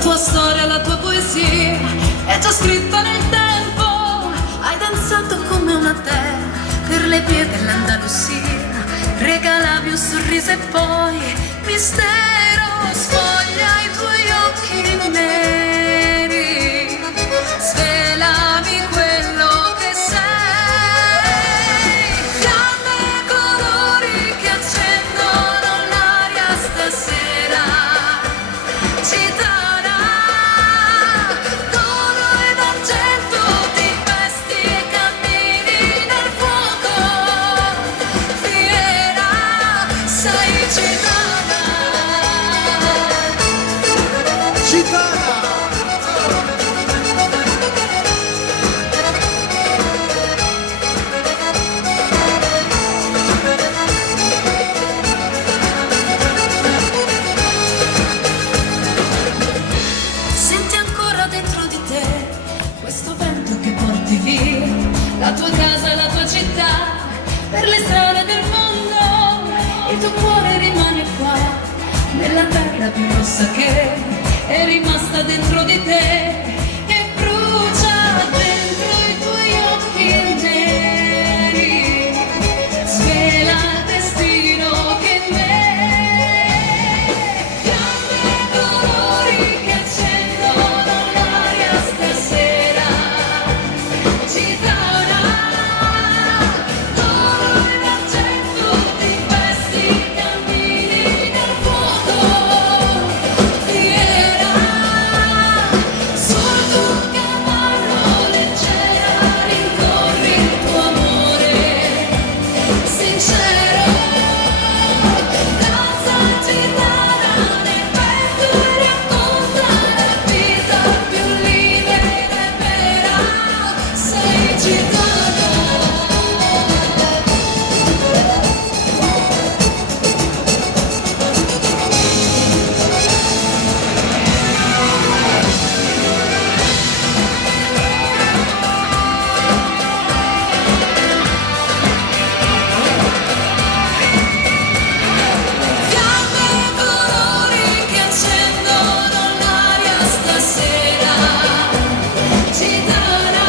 tua storia, la tua poesia è già scritta nel tempo. Hai danzato come una terra per le vie dell'Andalusia, regalavi un sorriso e poi mistero sfoglia i tuoi occhi neri, svelami quello che sei. Fiamme e colori che accendono l'aria stasera, gitana, d'oro ed argento, ti vesti e cammini nel fuoco, fiera, sei gitana. Gitana! Senti ancora dentro di te questo vento che porti via la tua casa, la tua città, per le strade del mondo. Il tuo cuore rimane qua, nella terra più rossa che è rimasta dentro di te, e brucia dentro i tuoi occhi neri, svela il destino che in me. Fiamme e colori che accendono l'aria stasera, gitana, d'oro ed argento, ti vesti, cammini nel fuoco, fiera, sul tuo cavallo leggera rincorri il tuo amore sincero. Danza gitana nel vento e racconta la vita più libera e vera, sei gitana. Fiamme e colori che accendono l'aria stasera, gitana,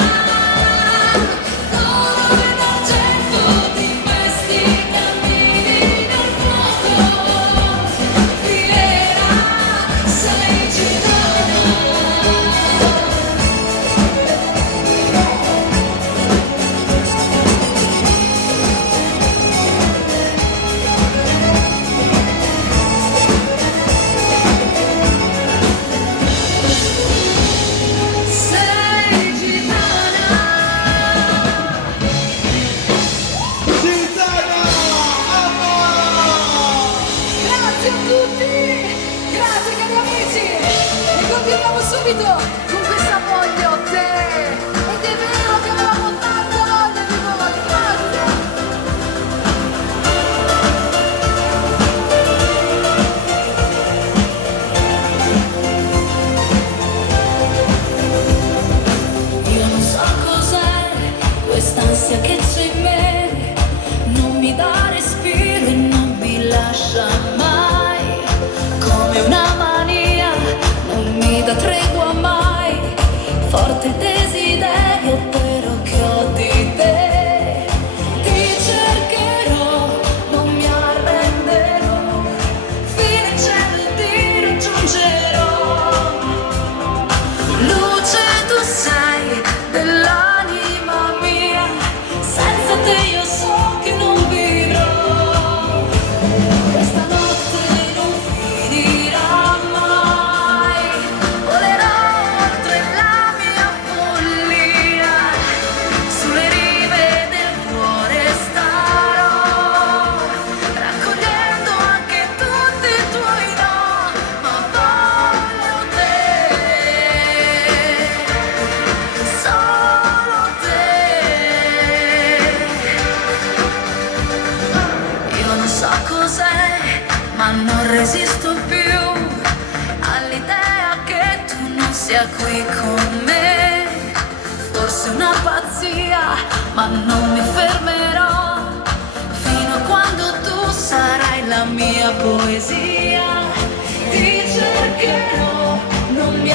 d'oro ed argento, ti vesti, cammini nel fuoco, fiera, sei gitana. Sei gitana. Gitana! Amore! Grazie a tutti, grazie cari amici, e continuiamo subito con questa voglia te, ed è vero che avevamo tanta voglia di voi, grazie. Io non so cos'è quest'ansia che c'è in me, non mi dà respiro e non mi lascia mai, come una mania, non mi dà tregua mai, forte il desiderio però che ho di te, ti cercherò, non mi arrenderò, fino in cielo ti raggiungerò. Luce tu sei dell'anima mia, senza te io so che non vivrò. Questa notte non finirà mai, volerò oltre la mia follia, sulle rive del cuore starò, raccogliendo anche tutti i tuoi no, ma voglio te, solo te. Io non so cos'è, ma non resisto più all'idea che tu non sia qui con me. Forse una pazzia, ma non mi fermerò fino a quando tu sarai la mia poesia. Ti cercherò, non mi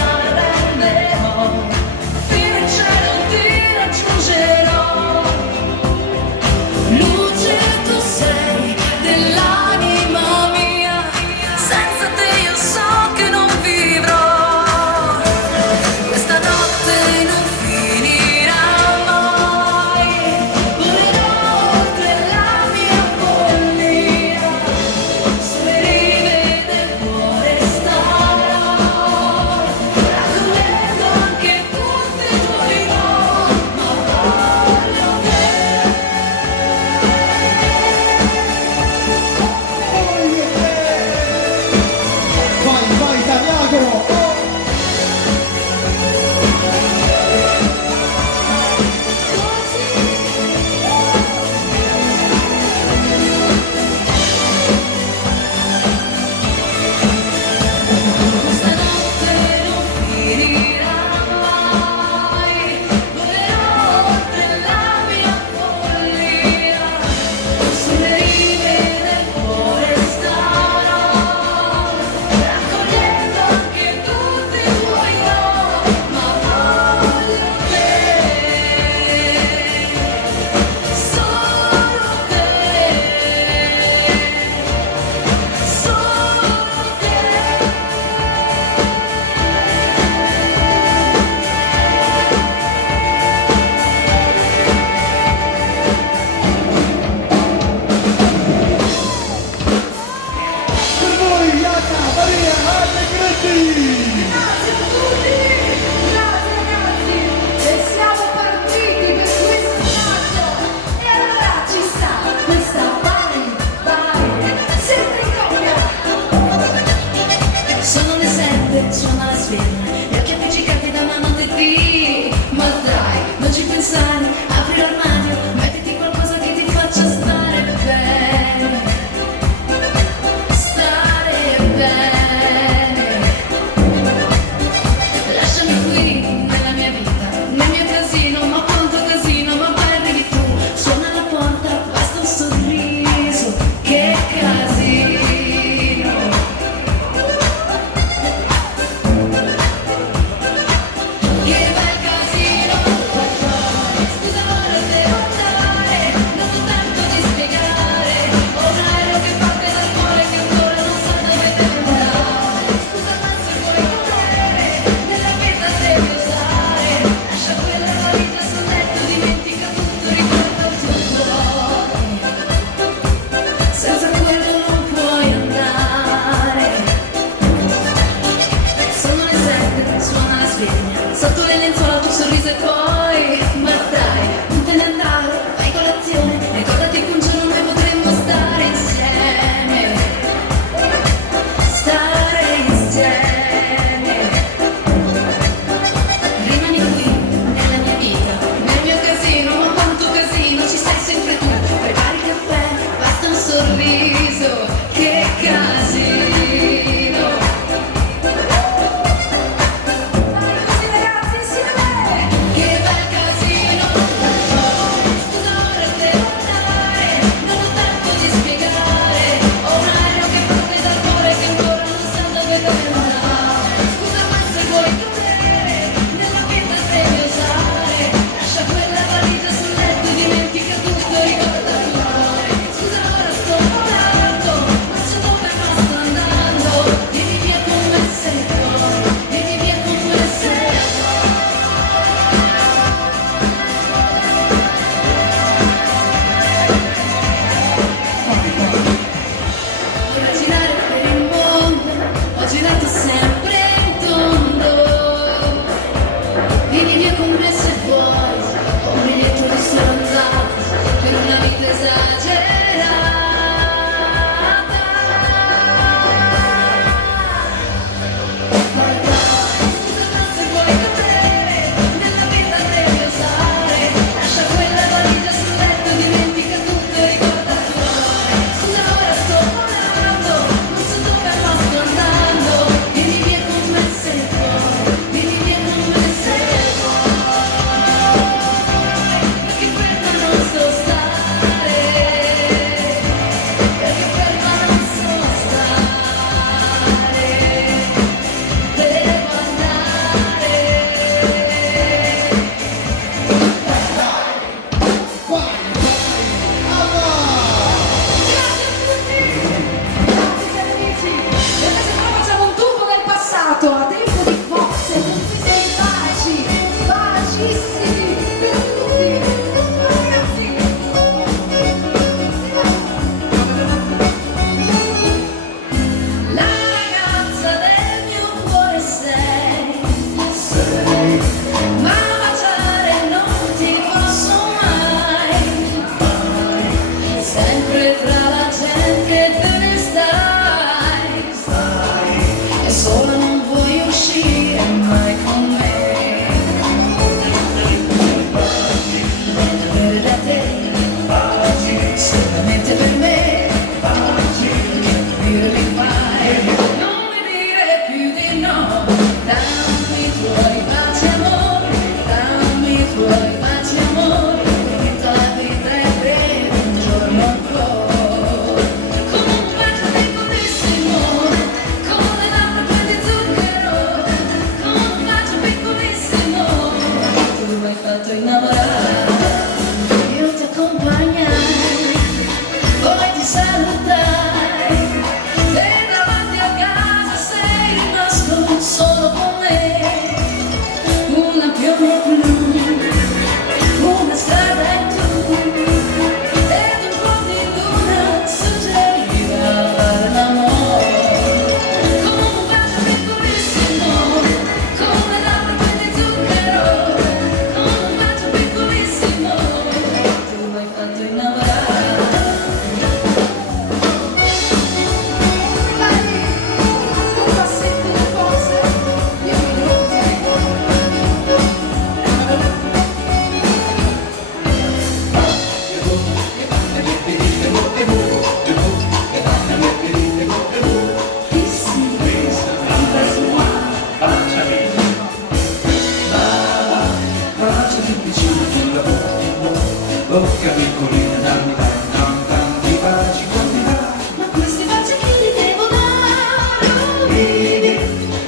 piccolina, dammi tanti baci quantità. Ma questi baci che ti devo dare? Vieni,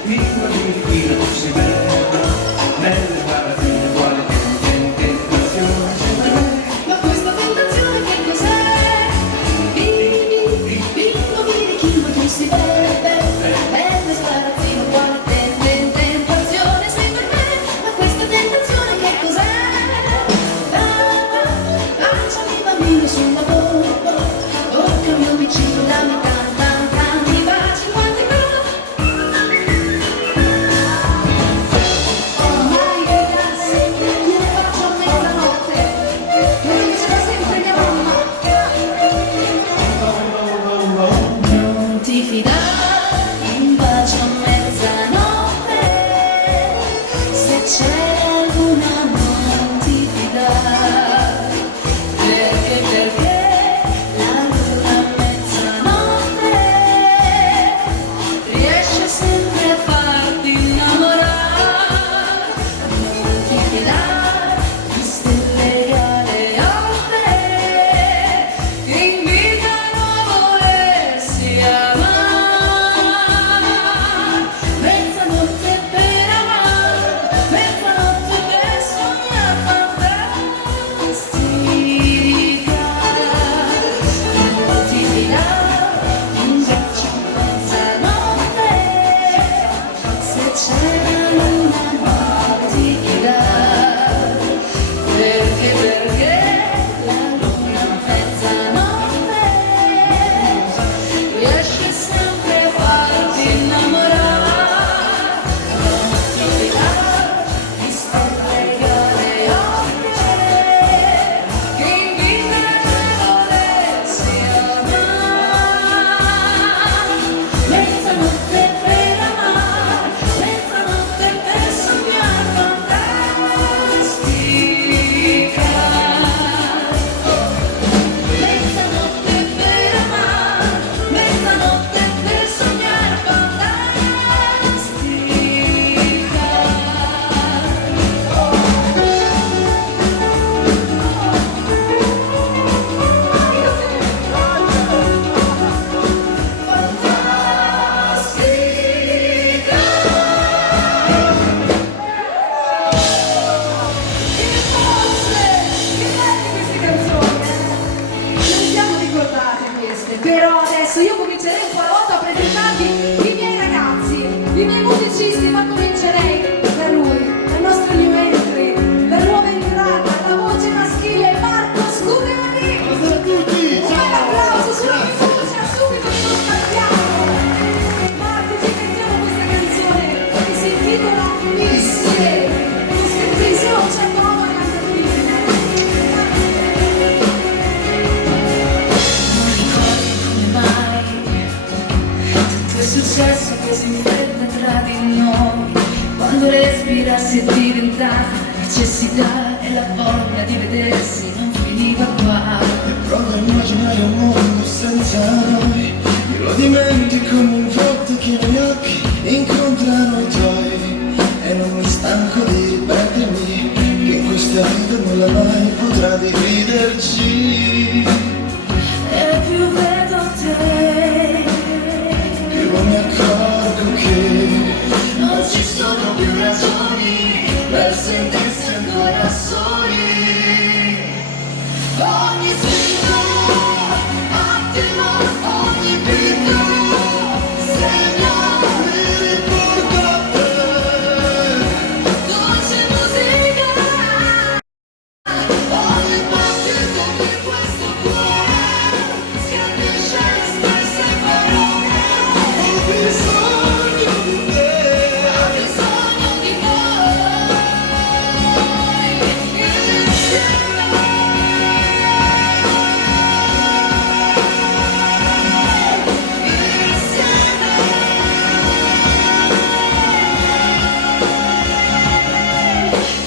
qui, tu sei bella, nelle barattine, quale tentazione c'è per me. Ma questa tentazione che cos'è? Vieni, chi ma tu sei bella, bella sparazzino, quale tentazione sei per me? Ma questa tentazione che cos'è? Baciami bambino sulla bocca, oh mio vicino, dammi tanti baci quanti ormai ragazzi, gliene faccio a mezzanotte, me lo diceva sempre mia mamma. Non ti fidare, un bacio a mezzanotte, se c'è luna non ti fidare, perché la luna a mezzanotte riesce sempre a farti innamorare. Non ti fidare di stelle galeotte che invitano a volersi amare. Mezzanotte per amare, mezzanotte per sognare fantastica. Non ti fidare, un bacio a mezzanotte, se c'è la luna non ti fidare, perché la luna a mezzanotte riesce sempre a farti innamorare. Non ti fidare di stelle galeotte che invitano a volersi amare. Mezzanotte per amare, mezzanotte per sognare fantastica. Mezzanotte per amare, mezzanotte per sognare fantastica. Che belle queste canzoni, non siamo ricordate queste, però adesso io comincerei un po' alla volta a presentarvi i miei ragazzi, i miei musicisti, ma comincerei da lui, dal nostro new entry, la nuova entrata, la voce maschile, Marco Scudery. Buonasera a tutti, Un bel applauso sulla fiducia, subito che non partiamo. Marco, ci mettiamo questa canzone che si intitola Missile, con scritto insieme a un certo uomo e cantatrice. Non ricordi come mai tutto è successo così in fretta tra di noi, quando respirarsi e diventare necessità e la voglia di vedersi non finiva qua. Provo a immaginare un mondo senza noi, io lo dimentico ogni volta che i miei occhi incontrano i tuoi, e non mi stanco di ripetermi che in questa vita nulla mai potrà dividerci. E più vedo te, Più mi accorgo che non ci sono più ragioni per sentirsi ancora soli. Ogni singolo attimo, ogni piccolo segno mi riporta a te. dolce musica. Ogni battito di questo cuore scandisce le stesse parole. Ho bisogno di te. Ho bisogno di voi insieme.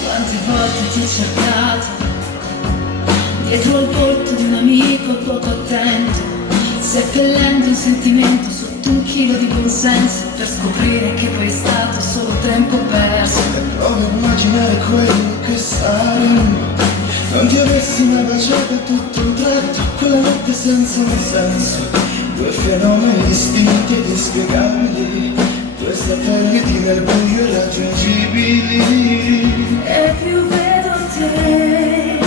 Quante volte ti ho cercato dietro al volto di un amico poco attento, seppellendo un sentimento sotto un chilo di buonsenso, per scoprire che poi è stato solo tempo perso. Provo a immaginare quello che saremmo, non ti avessi mai baciato tutto completo, quella notte senza un senso, due fenomeni distinti ed inspiegabili, due satelliti nel buio irraggiungibili. E più vedo te,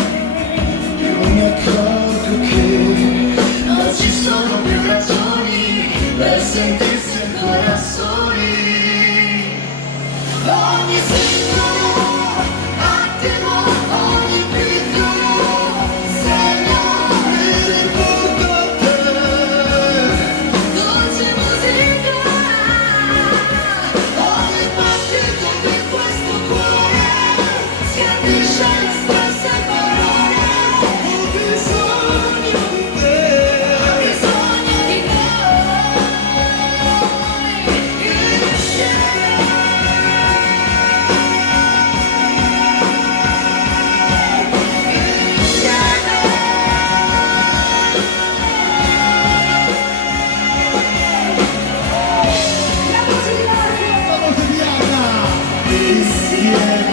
Più mi accorgo che non ci sono più ragioni per sentirsi ancora soli. ogni singolo attimo, ogni piccolo segno, Mi riporto a te, dolce musica, ogni battito di questo cuore scandisce le stesse parole. ho bisogno di te. Ho bisogno di noi insieme.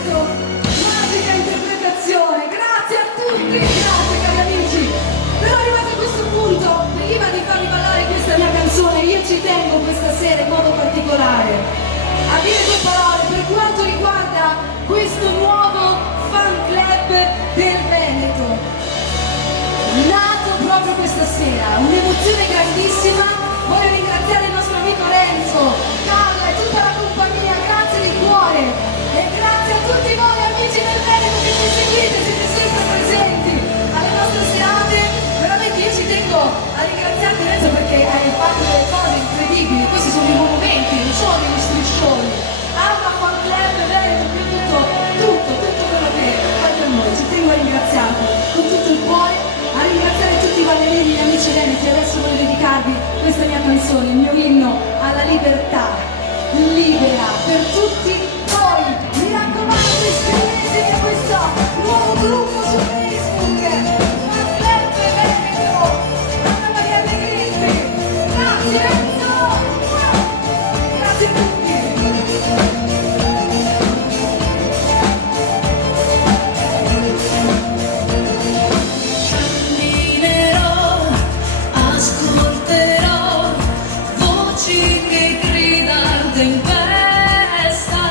Magica interpretazione, grazie a tutti, grazie cari amici. Però arrivato a questo punto, prima di farvi ballare questa mia canzone, io ci tengo questa sera in modo particolare a dire due parole per quanto riguarda questo nuovo fan club del Veneto. Nato proprio questa sera, un'emozione grandissima. Voglio ringraziare il nostro amico Renzo, Carla e tutta la compagnia, grazie di cuore. E grazie a tutti voi amici del Veneto che ci seguite, siete sempre presenti alle nostre serate. Veramente io ci tengo a ringraziarti Renzo perché hai fatto delle cose incredibili. Questi sono i monumenti, non sono degli striscioni. Alma Fan Club Veneto, qui tutto quello che fai per noi. Ci tengo a ringraziarvi con tutto il cuore, a ringraziare tutti i ballerini, gli amici veneti. Adesso voglio dedicarvi questa mia canzone, il mio inno alla libertà, libera per tutti voi. Mi raccomando, iscrivetevi a questo nuovo gruppo su Facebook, Fan Club Veneto, Anna Maria Allegretti. Grazie Renzo, grazie a tutti. Camminerò, ascolterò voci che gridano in tempesta.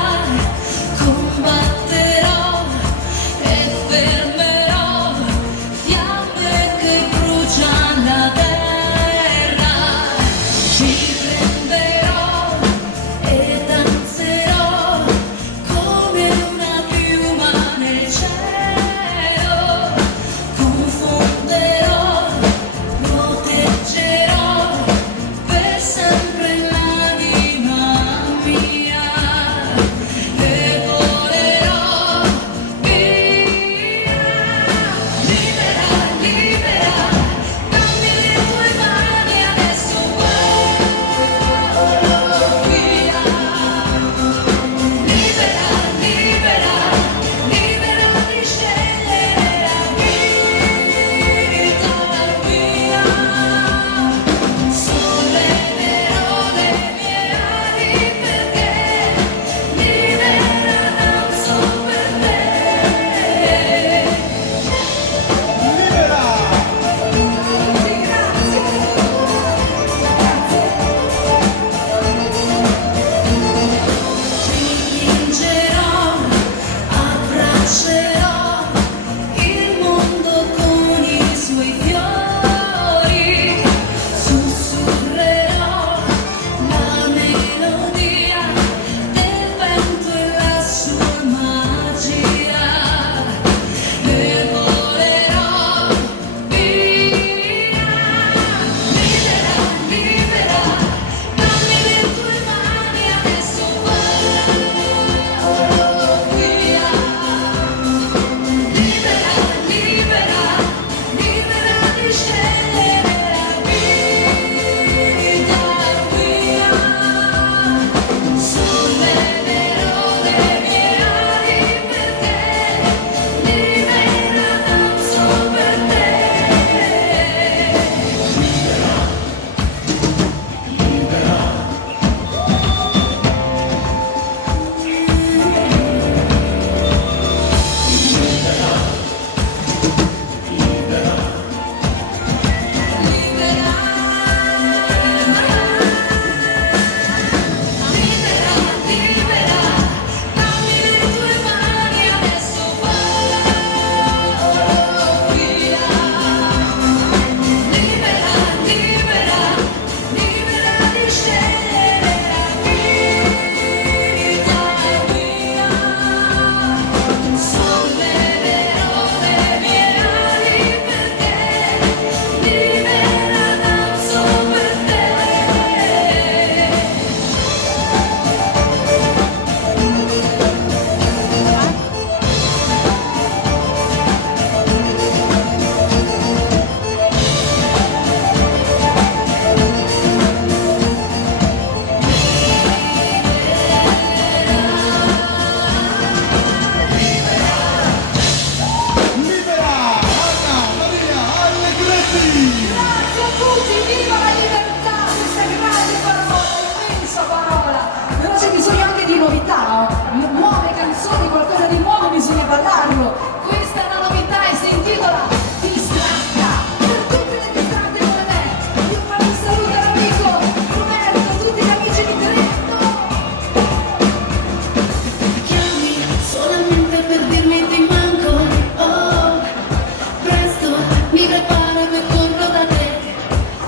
mi preparo e corro da te,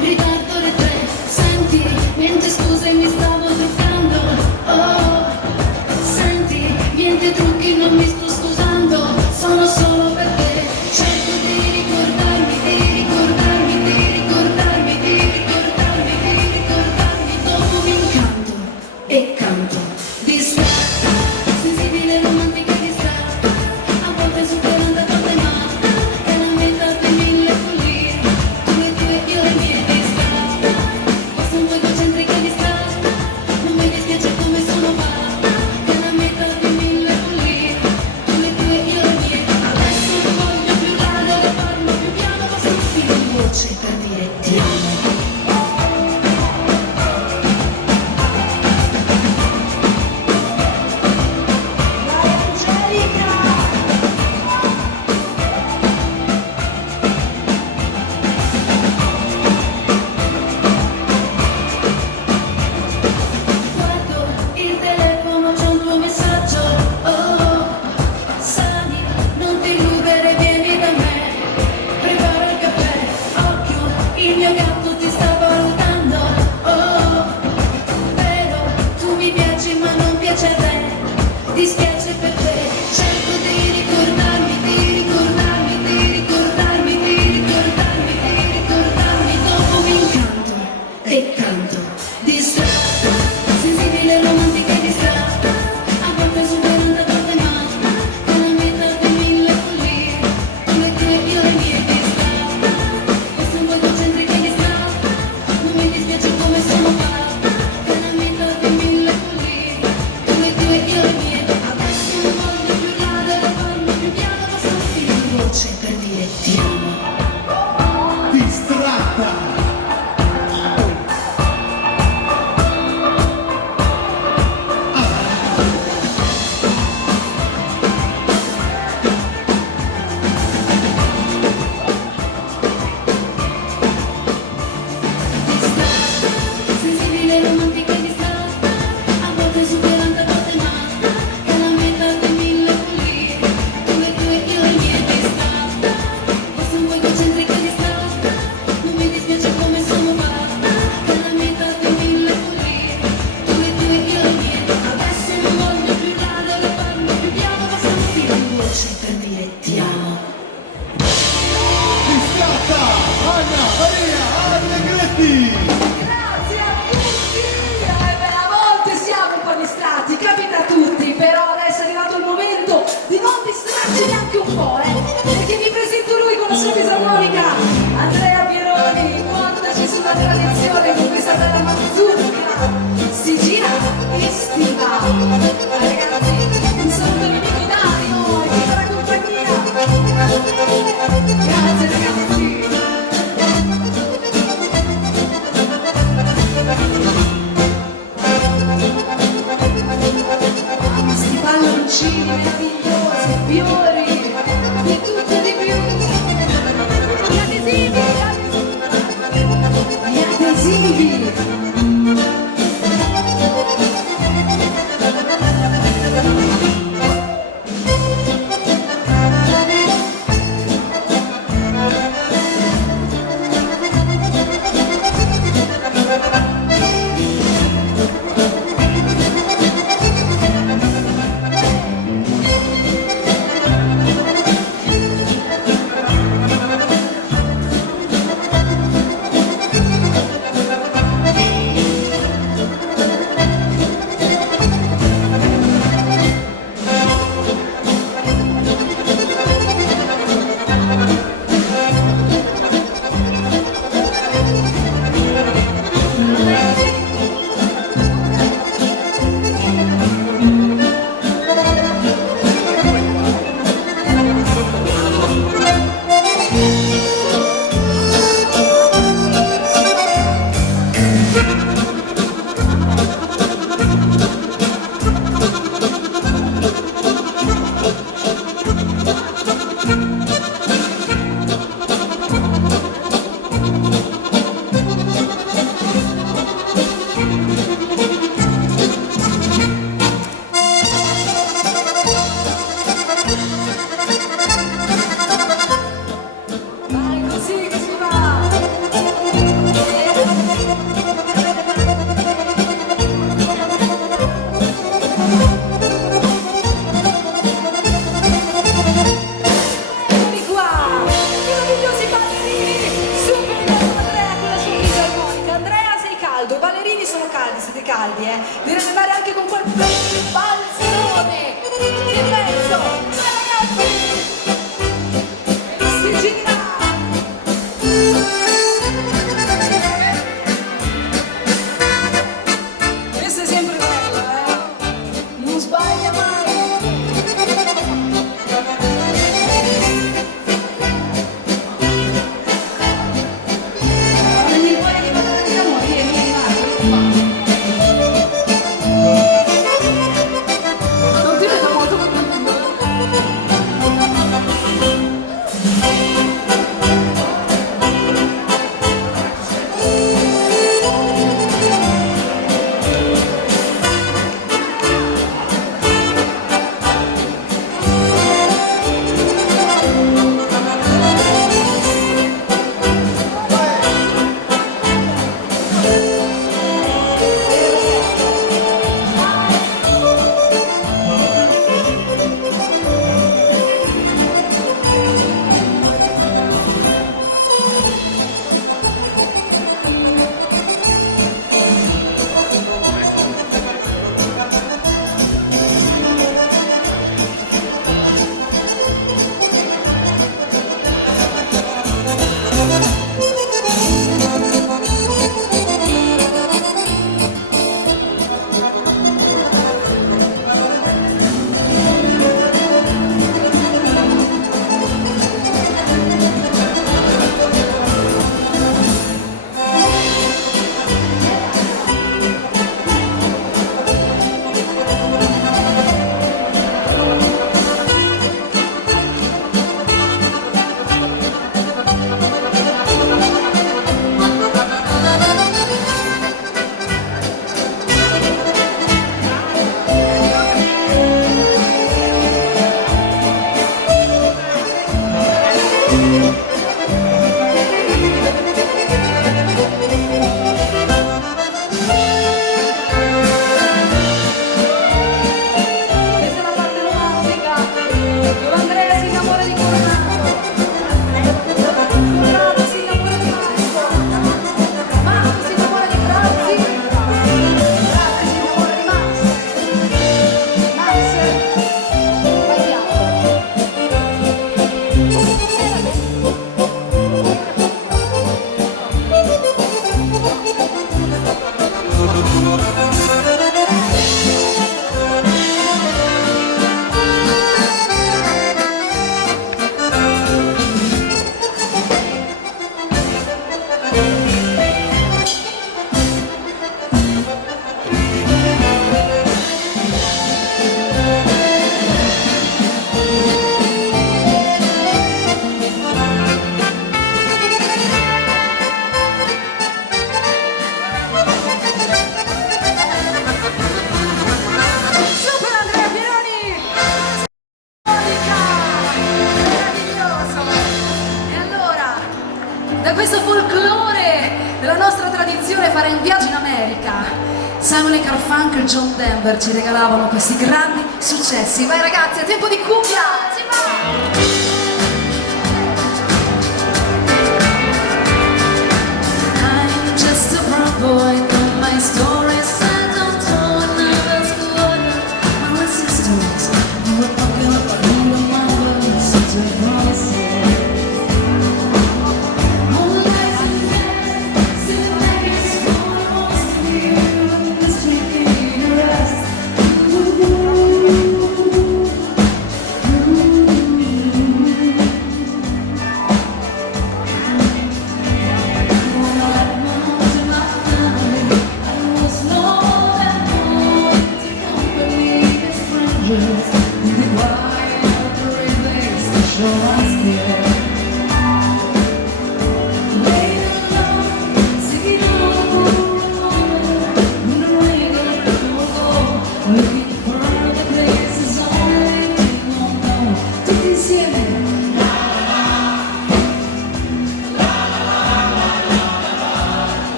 ritardo le 3, senti, niente scuse mi stavo truccando, oh, senti, niente trucchi non mi sto scusando, sono solo per te, cerco di ricordarmi, di ricordarmi, di ricordarmi, di ricordarmi, di ricordarmi, dopo mi incanto e canto, distratta, sensibile, romantica e distratta, a volte superando a volte matta, è una vita di mille follie, tu le tue, io le mie, distratta, forse un po' egocentrica e distratta, non mi dispiace come sono fatta, è una vita di mille follie, tu le tue, io le mie, adesso non voglio più parlare, parlo più piano, basta un filo di voce per dire ti amo. Guardo il telefono, c'è un tuo messaggio, oh, Sani, non ti illudere, vieni da me, prepara il caffè, occhio, il mio gatto ti sta valutando, oh, vero, tu mi piaci ma non piace a te, dispiace per te, cerco di ricordarmi, di ricordarmi, di ricordarmi, di ricordarmi, di ricordarmi, dopo mi incanto e canto, distratta, sensibile, romantica e distratta, a volte superando, a volte matta, è una vita di mille follie, tu le tue, io le mie, distratta, forse un po' egocentrica e distratta, non mi dispiace come sono fatta, è una vita di mille follie, tu le tue, io le mie, adesso non voglio più ladere, parlo più piano, basta un filo di voce per dire ti amo. Distratta. Sensibile, romantica e distratta, a volte superando, a volte matta, è una vita di mille follie, tu le tue, io le mie, distratta, forse un po' egocentrica e distratta, non mi dispiace come sono fatta, è una vita di mille follie, tu le tue, io le mie, adesso non voglio più ladere, parlo più piano, basta un filo di voce per dire ti amo. Distratta. Anna Maria Allegretti. Grazie a tutti! A volte siamo un po' distratti, capita a tutti, però adesso è arrivato il momento di non distrarci neanche un po', perché vi presento lui con la sua fisarmonica, Andrea Pieroni, portaci sulla tradizione con questa bella mazurka, si gira estiva. Ragazzi, un saluto a Mimiko Dario e tutta la compagnia. Grazie ragazzi. Questi palloncini meravigliosi, fiori, di tutto e di più. Gli adesivi, gli adesivi. quel balzone di mezzo. Ragazzi, si gira. Questa è sempre bella, non sbaglia mai. Prendi il cuore di Madonna di Amore, vieni, non ti vedo molto contento. Questa è la parte romantica, dove Andrea si innamora di Coronado, Coronado si innamora di Marco si innamora di Grazzi, Grazzi si innamora di Max, sbagliato. Super Andrea Pironi! Meraviglioso! E allora, da questo folklore della nostra tradizione fare un viaggio in America, Simon e Garfunkel e John Denver ci regalavano questi grandi successi. Vai ragazzi, è tempo di cumbia! Si va! I'm just a brown boy, but my stories I don't know. When I was good, my sisters were talking about the mother, such a process. All lies and death, still like it's almost to you. Let's take it a rest.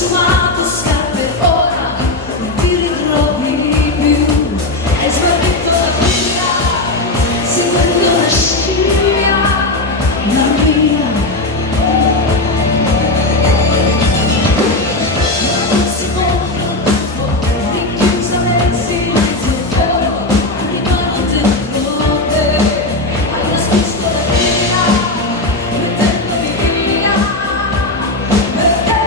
consumato scarpe, ora non ti ritrovi più. Hai smarrito la vita, seguendo la scia, la mia. Non si può, rinchiusa nel silenzio, però rimane dentro te. Hai nascosto la via, mettendomi via per te.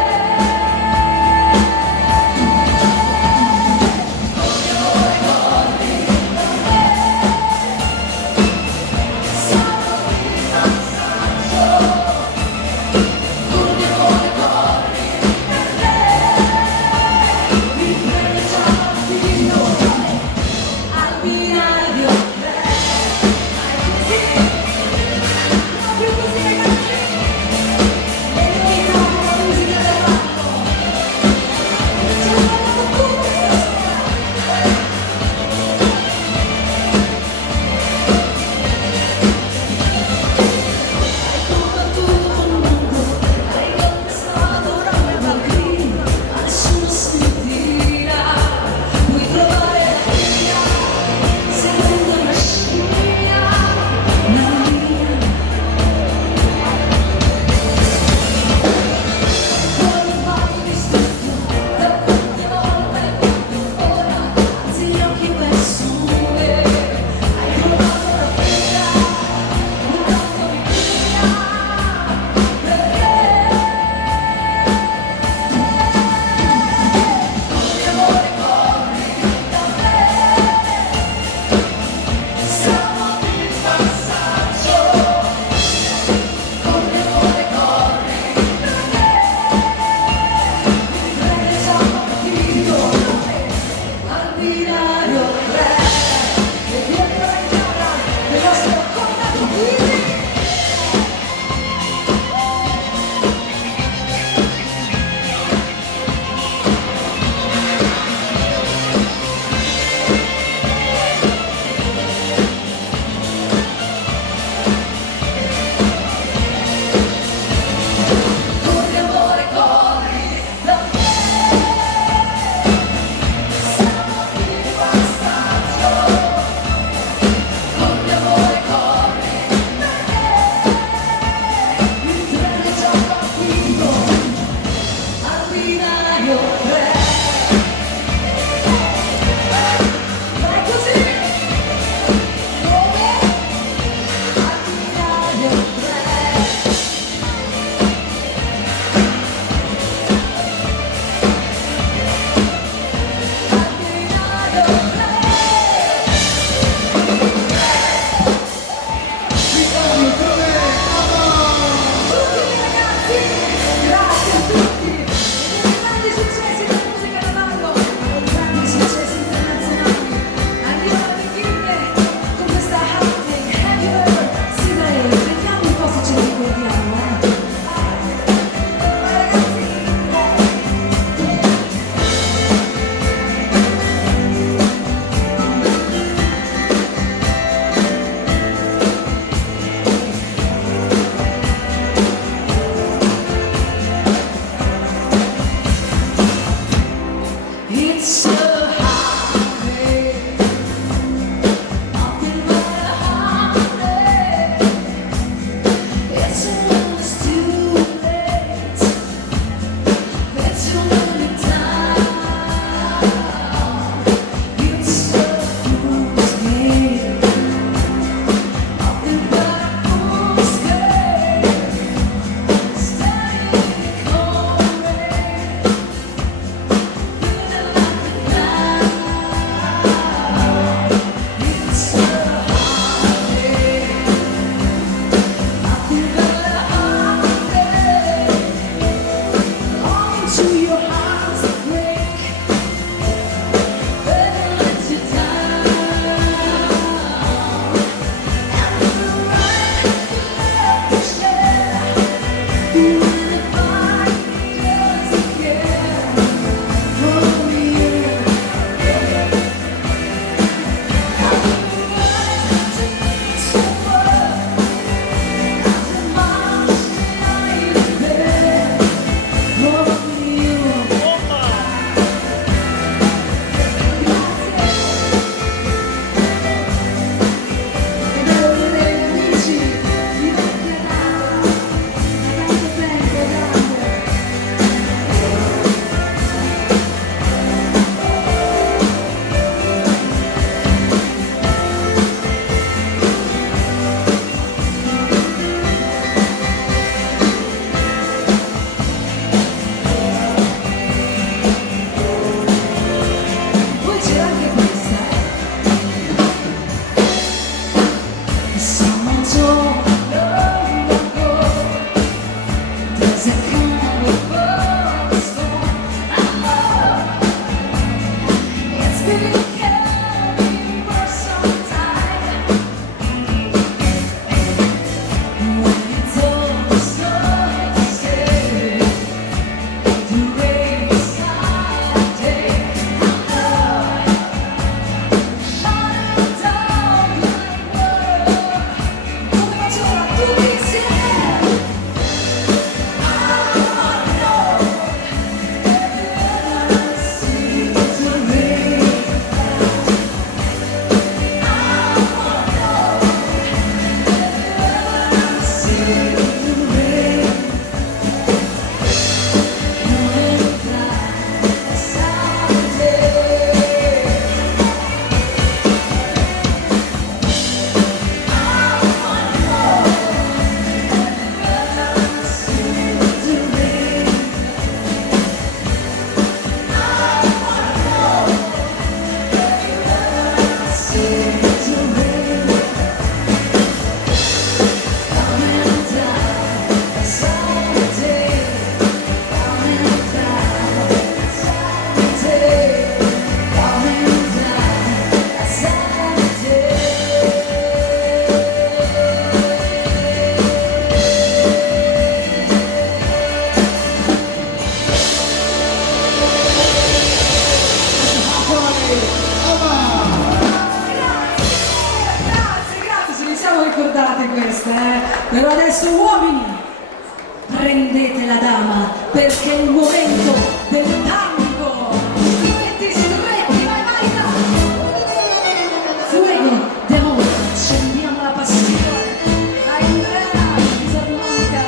Nessuno sentirà, puoi trovare la via, seguendo la scia, la mia. Poi vai distrutto da tante volte, ora alzi gli occhi verso me, hai trovato la via, buttandomi via per te. Siamo nel passaggio, corri amore corri, mentre siamo partito al binario 3, e dietro la chiara del nostro contatto qui. Corri amore corri da me, siamo nel passaggio, corri amore corri mentre è già partito al binario 3. Vai così, come al binario 3. Vittorio Trove, Tutti ragazzi, grazie a tutti, e grandi successi per Però adesso uomini, prendete la dama perché è il momento del tango. Stretti, stretti, vai, vai, fuego, de amore, accendiamo la passione. Dai Andrea, fisarmonica.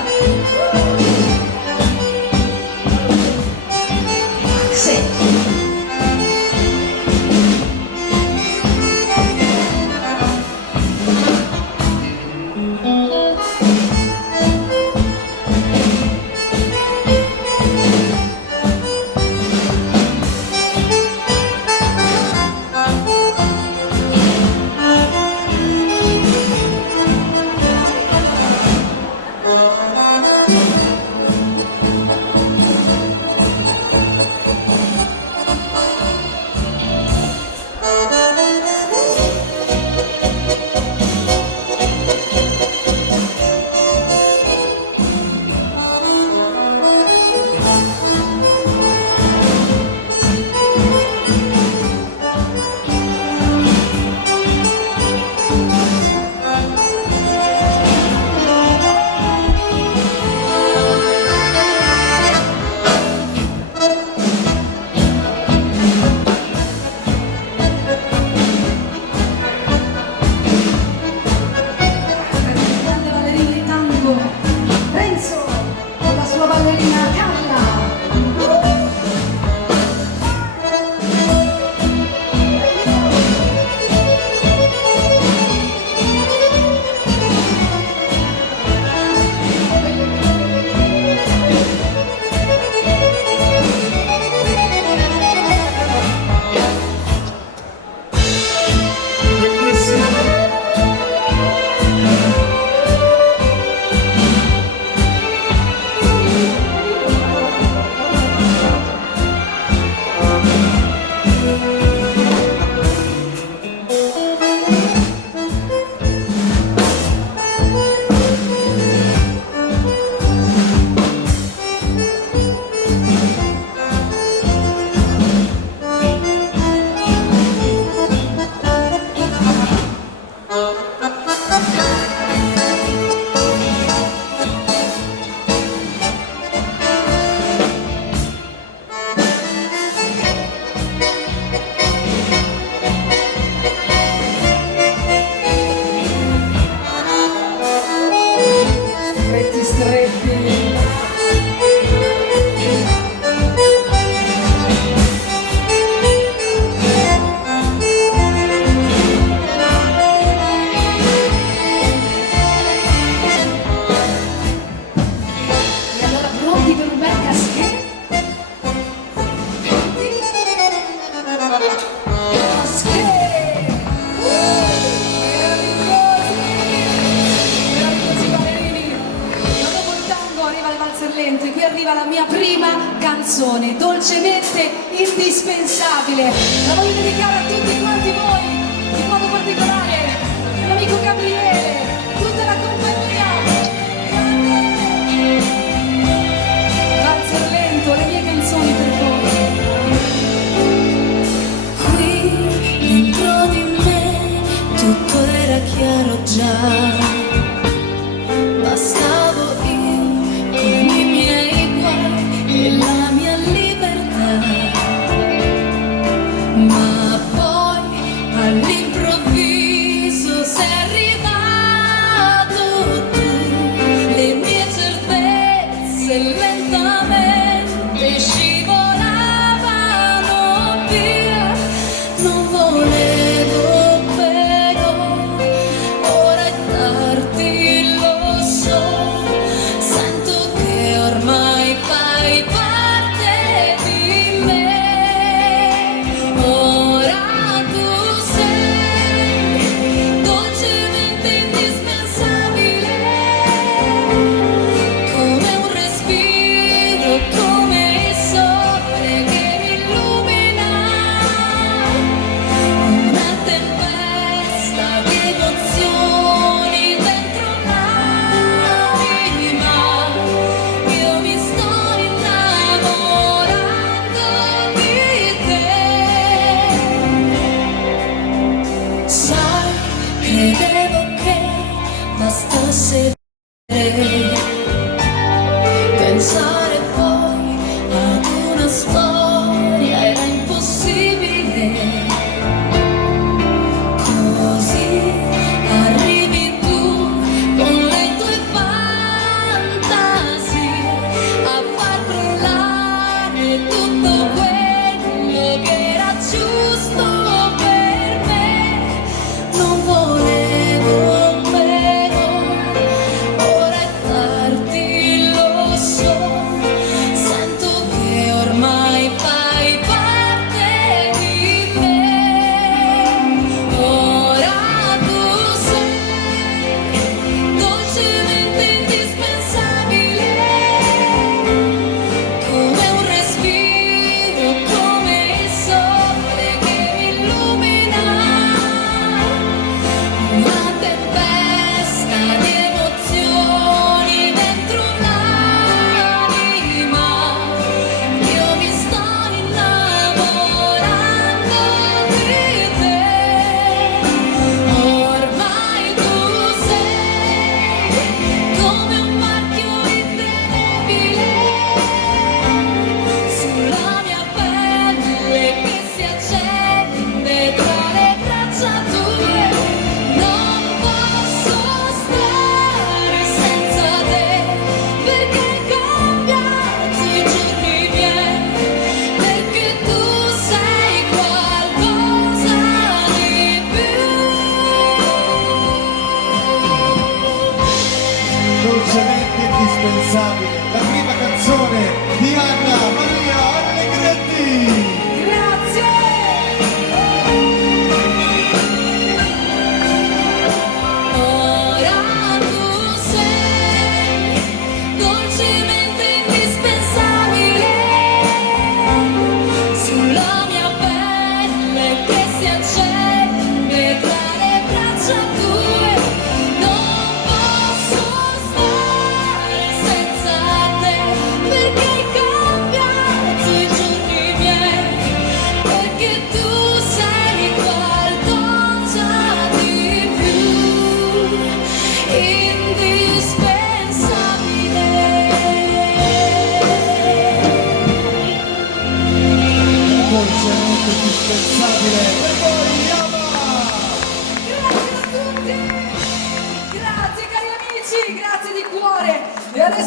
Sì. Qui arriva la mia prima canzone, dolcemente indispensabile. La voglio dedicare a tutti quanti voi, in modo particolare l'amico Gabriele, tutta la compagnia. Valzer lento, le mie canzoni per voi. Qui dentro di me tutto era chiaro già. Bastavo io con i miei guai e la mia libertà. Ma poi all'improvviso sei arrivato.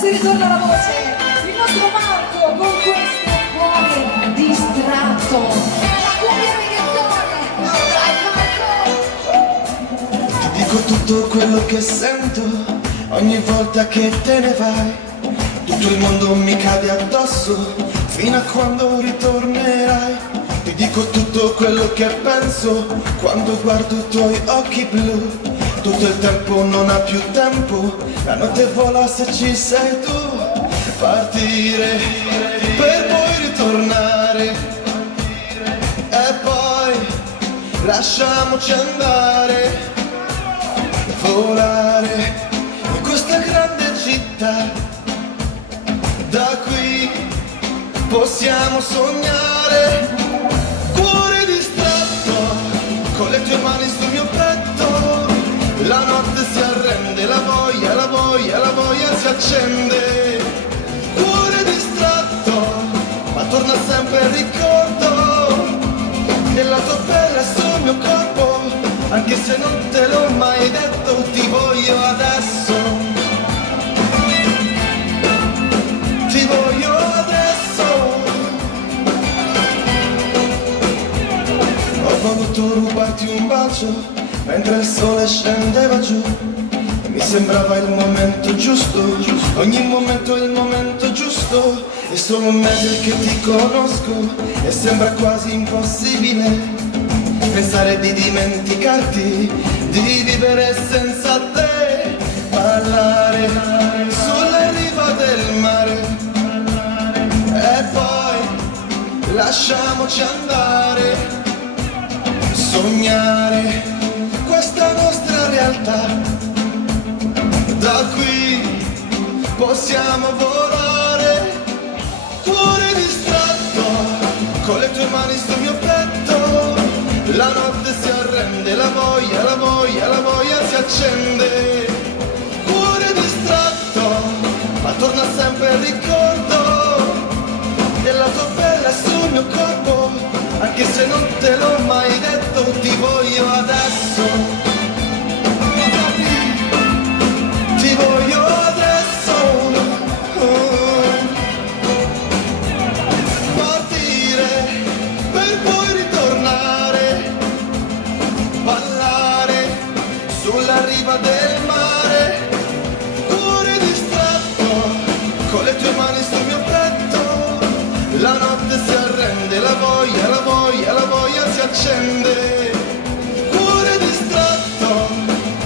si ritorna la voce, il nostro Marco con questo cuore distratto. La cumbia reggaetone, dai Marco! Ti dico tutto quello che sento ogni volta che te ne vai. Tutto il mondo mi cade addosso fino a quando ritornerai. Ti dico tutto quello che penso quando guardo i tuoi occhi blu. Tutto il tempo non ha più tempo, la notte vola se ci sei tu. Partire per poi ritornare e poi lasciamoci andare. Volare in questa grande città, da qui possiamo sognare. Cuore distratto, con le tue mani sul mio petto, la notte si arrende, la voglia, la voglia, la voglia si accende. Cuore distratto, ma torna sempre il ricordo della tua pelle sul mio corpo, anche se non te l'ho mai detto, ti voglio adesso. Ti voglio adesso. Ho voluto rubarti un bacio mentre il sole scendeva giù, e mi sembrava il momento giusto, ogni momento è il momento giusto. E sono un mese che ti conosco e sembra quasi impossibile pensare di dimenticarti, di vivere senza te. Parlare sulla riva del mare e poi lasciamoci andare, sognare questa nostra realtà. Da qui possiamo volare. Cuore distratto, con le tue mani sul mio petto, la notte si arrende, la voglia, la voglia, la voglia si accende. Cuore distratto, ma torna sempre il ricordo della tua pelle sul mio corpo, anche se non te l'ho mai detto, ti voglio adesso. Ti voglio adesso. Partire per poi ritornare, ballare sulla riva del mare. Cuore distratto, con le tue mani sul mio petto, la notte si arrende, la voglia, la voglia, la voglia si accende. Cuore distratto,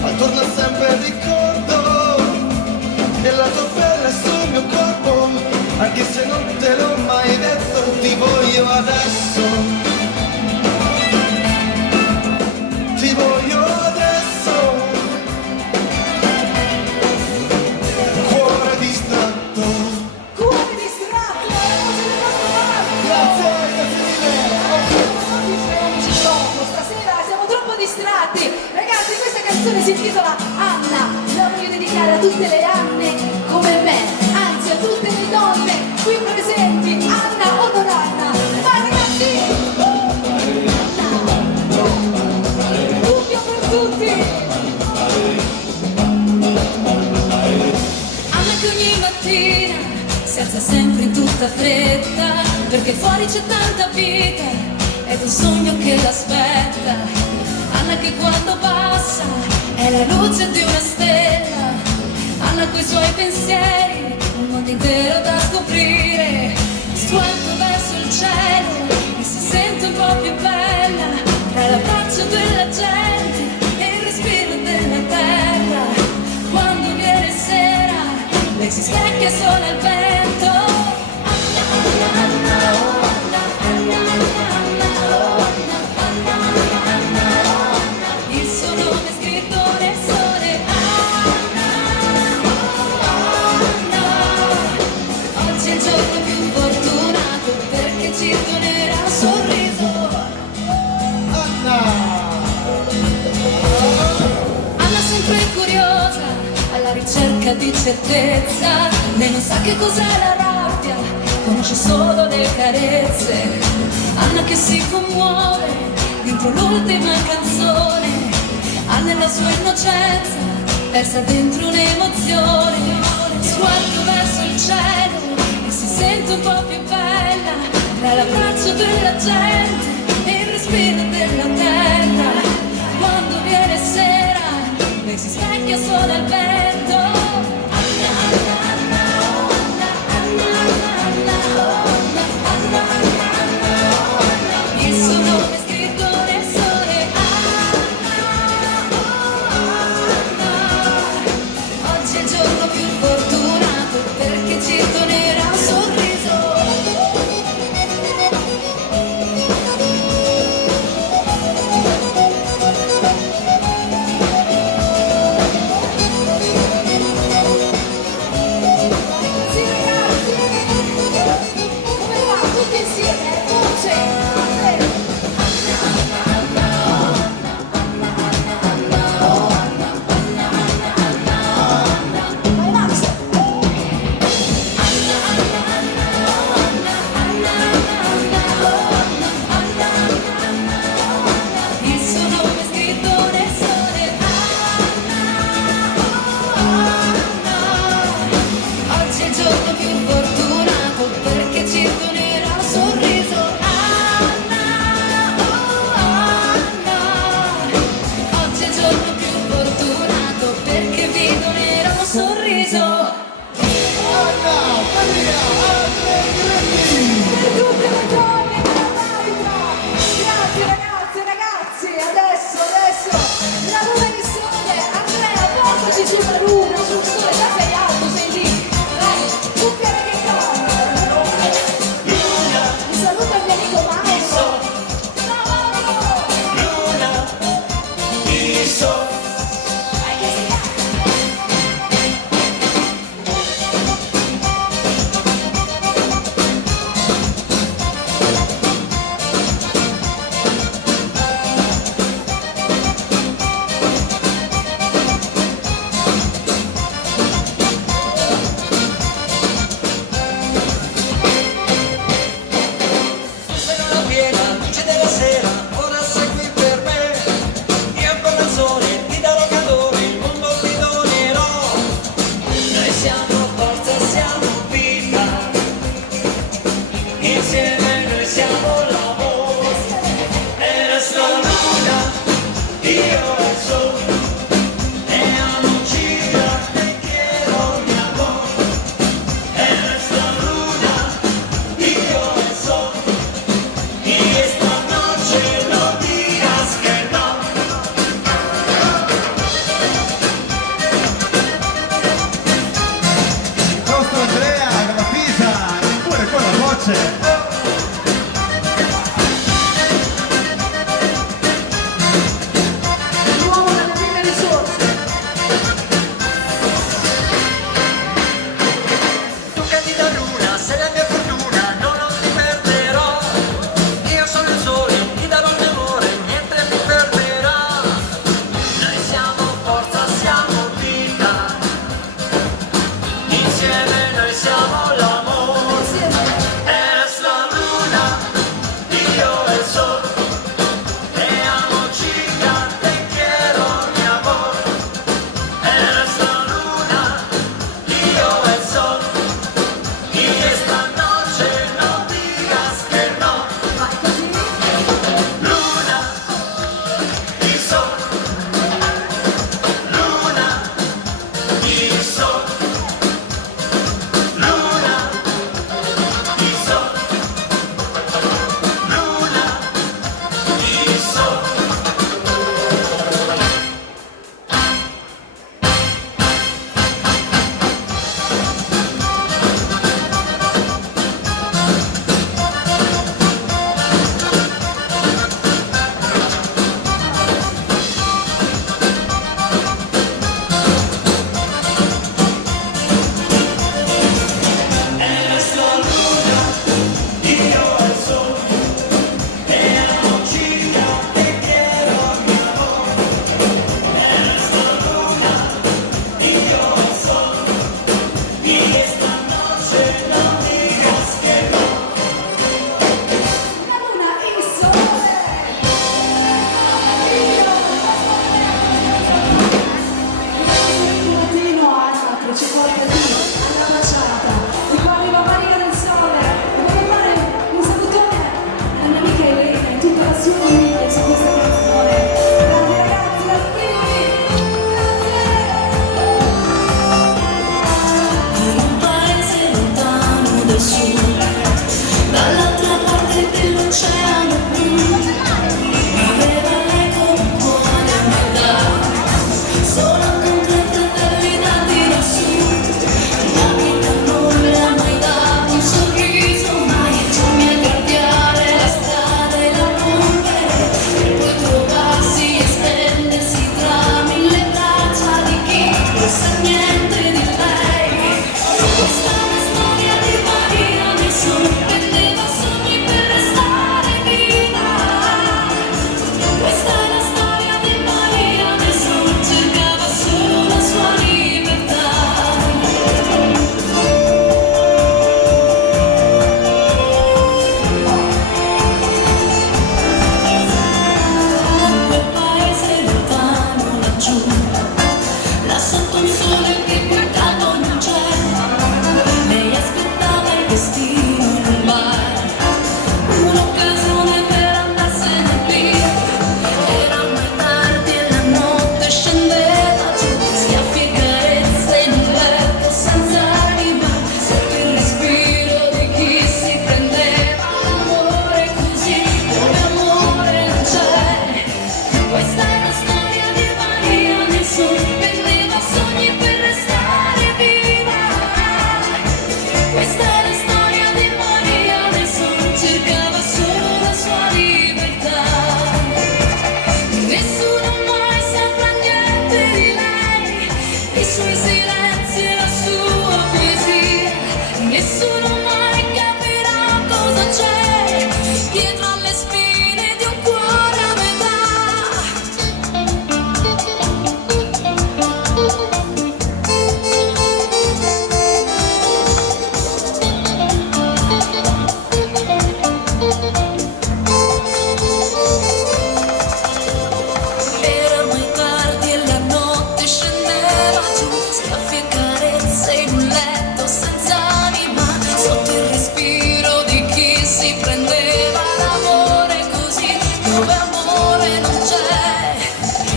ma torna sempre il ricordo della tua pelle sul mio corpo, anche se non te l'ho mai detto, ti voglio adesso. Ti voglio adesso. Cuore distratto. Cuore distratto, la voce del nostro Marco! Grazie mille. Oggi troppo, stasera siamo troppo distratti. Ragazzi, questa canzone si intitola Anna, la voglio dedicare a tutte le Anne come me, anzi a tutte le donne qui presenti, Anna o non Anna. Vai ragazzi! Anna! Cumbia per tutti! Anna che ogni mattina si alza sempre in tutta fretta, perché fuori c'è tanta vita ed un sogno che l'aspetta. Anna che quando passa è la luce di una stella. Anna coi suoi pensieri, un mondo intero da scoprire. Sguardo verso il cielo e si sente un po' più bella, tra l'abbraccio della gente e il respiro della terra. Quando viene sera, lei si specchia solo al vento. Anna, Anna, Anna, oh, Anna, Anna, Anna, oh, Anna, Anna, Anna, oh, Anna. Il suo nome è scritto nel sole. Anna, oh, Anna. Oggi è il giorno più fortunato perché ci donerà un sorriso. Anna sempre curiosa, alla ricerca di certezza. Lei non sa che cos'è la rabbia, conosce solo le carezze. Anna che si commuove dentro l'ultima canzone. Anna nella sua innocenza, persa dentro un'emozione. Sguardo verso il cielo e si sente un po' più bella tra l'abbraccio della gente e il respiro della terra. Quando viene sera lei si specchia solo al vento. Il suo nome scritto nel sole. Oggi è il giorno più fortunato perché ci donerà un sorriso.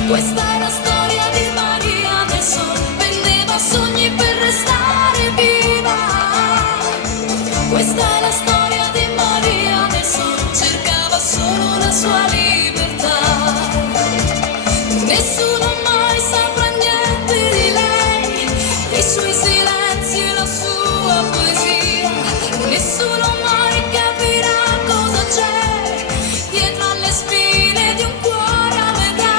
Questa è la storia di Maria del Sol, vendeva sogni per restare viva. Questa è la storia di Maria del Sol, cercava solo la sua libertà. Nessuno mai saprà niente di lei, dei suoi silenzi e la sua poesia. Nessuno mai capirà cosa c'è dietro alle spine di un cuore a metà.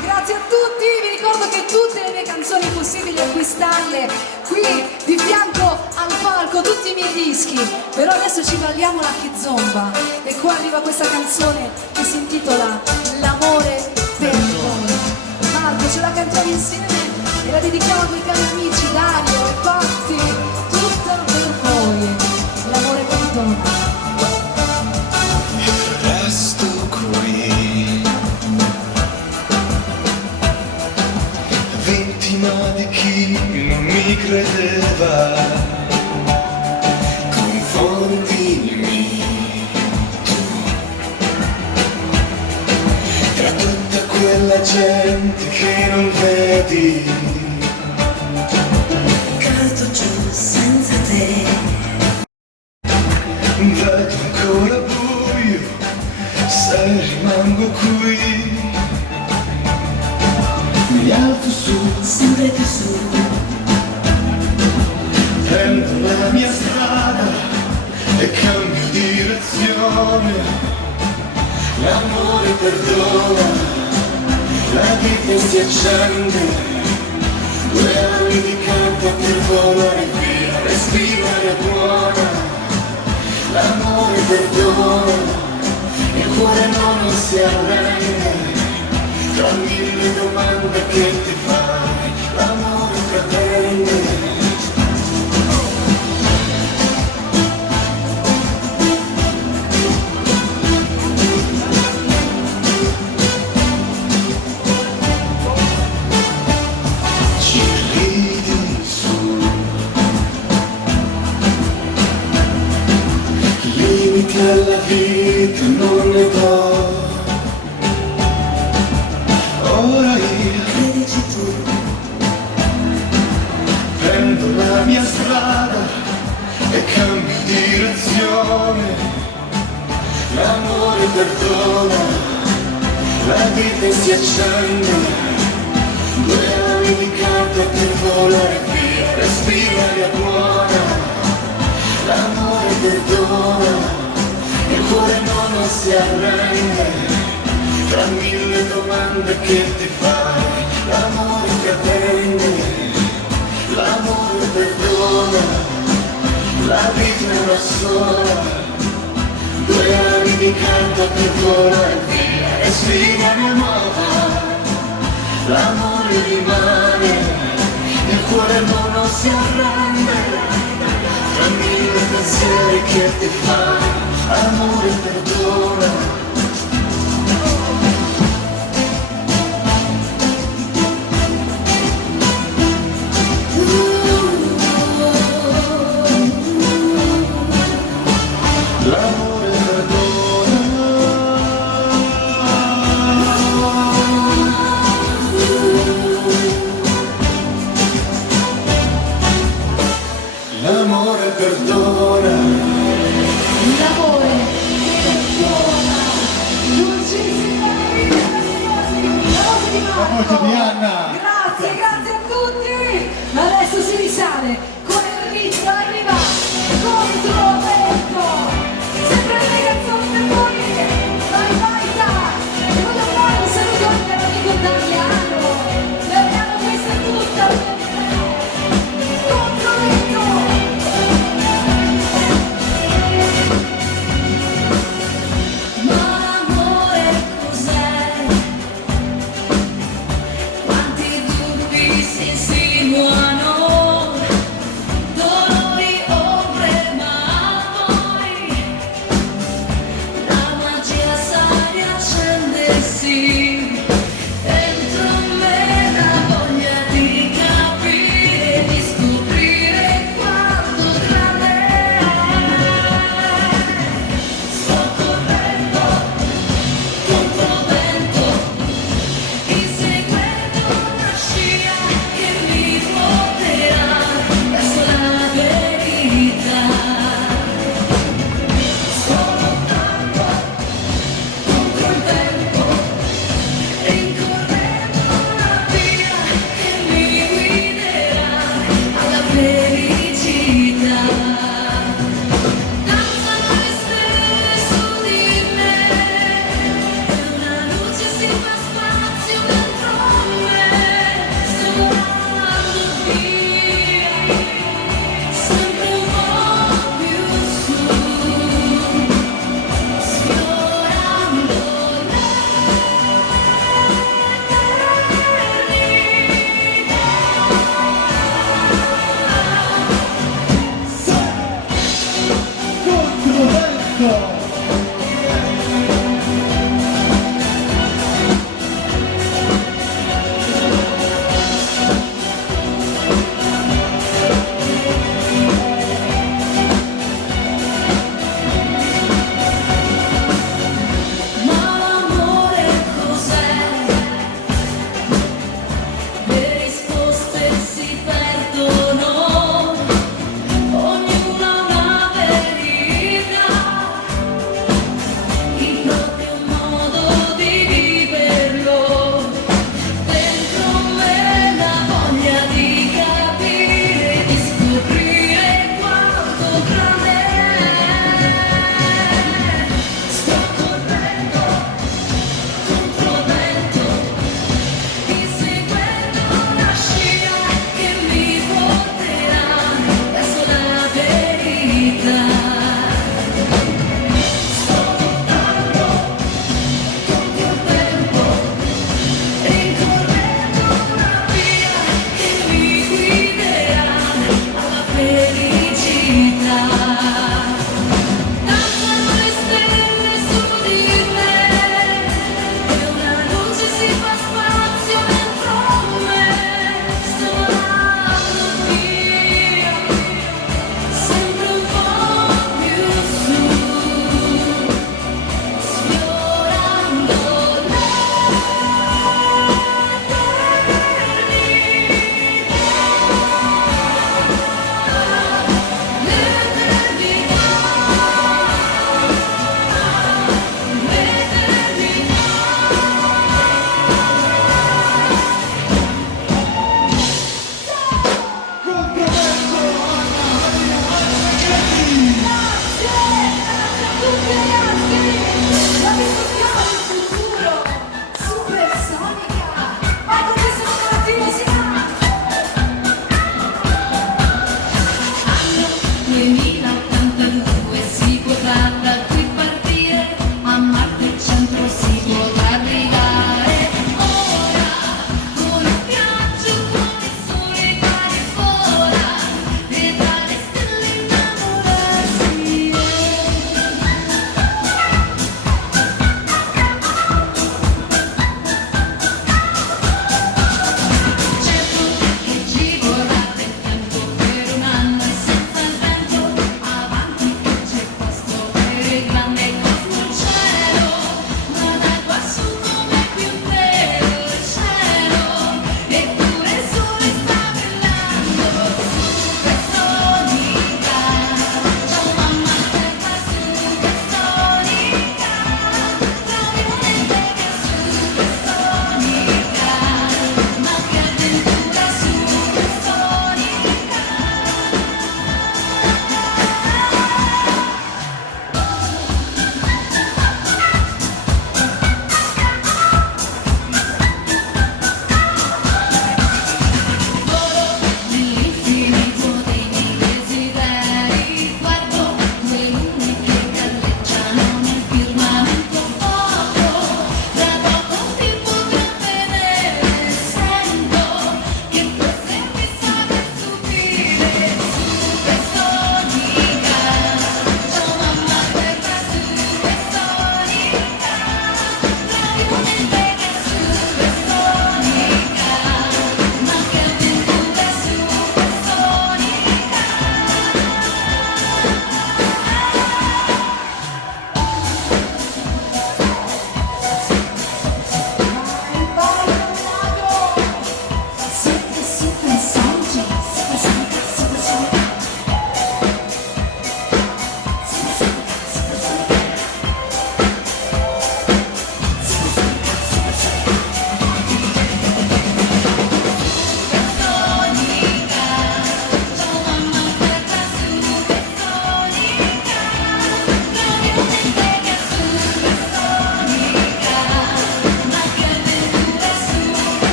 Grazie a tutti, vi ricordo che tutte le mie canzoni è possibile acquistarle qui di fianco al palco, tutti i miei dischi, però adesso ci balliamo la kizomba e qua arriva questa canzone che si intitola L'amore perdona. Marco, ce la cantiamo insieme e la dedichiamo a quei cari amici Dario e Patti, tutta per voi. L'amore perdona. Resto qui, vittima di chi non mi credeva. Confondimi tu tra tutta quella gente che non vedi. Cado giù senza te. Vedo ancora buio se rimango qui. Mi alzo su, Sempre più su, prendo la mia strada e cambio direzione. L'amore perdona, la vita si accende. 2 anni di canto per volare via, respirare buona. L'amore perdona, il cuore non si arrende. Tra 1000 domande che ti fai, l'amore pretende. Ci ridi su, limiti alla vita non ne do. Ora io credici tu, prendo la mia strada e cambio direzione. L'amore perdona, la vita si accende. 2 anni di canto per volare via, respirare buona. L'amore perdona, il cuore non si arrende. Tra 1000 domande che ti fai, l'amore pretende. L'amore perdona, la vita è una sola. 2 anni di canto per volare via, respirare nuova. L'amore rimane, il cuore non si arrende. Tra 1000 pensieri che ti fai, amore perdona. L'amore perdona. L'amore perdona. L'amore perdona. Dolcissima la voce di Marco. La voce di Anna. Grazie a tutti. Adesso si risale con Enrico arriva Controverso. Sempre le canzoni per voi. Vai dai. E voglio fare un saluto anche all'amico Damiano. Damiano, questa è tutta per te. Controverso. ma l'amore cos'è? Quanti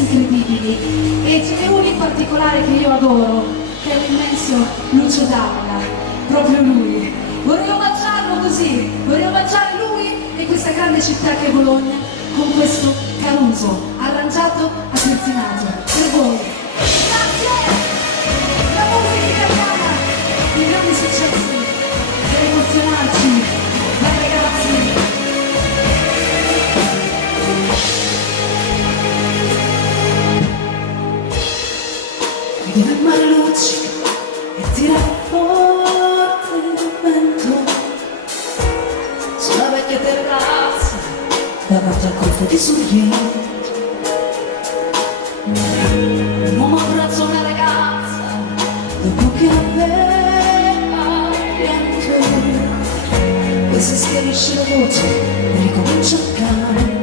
incredibili e ce n'è uno in particolare che io adoro, che è l'immenso Lucio Dalla, proprio lui. Vorrei omaggiarlo così, vorrei omaggiare lui e questa grande città che è Bologna con questo Caruso, arrangiato a Terzinato, per voi. Grazie! La musica italiana, i grandi successi, per emozionarci, vai ragazzi! Vedi nel mare luci e tira forte il vento sulla vecchia terrazza davanti al colpo di sorriso. Un uomo abbraccia una ragazza dopo che aveva pianto, poi si schiarisce la voce e ricomincia il canto.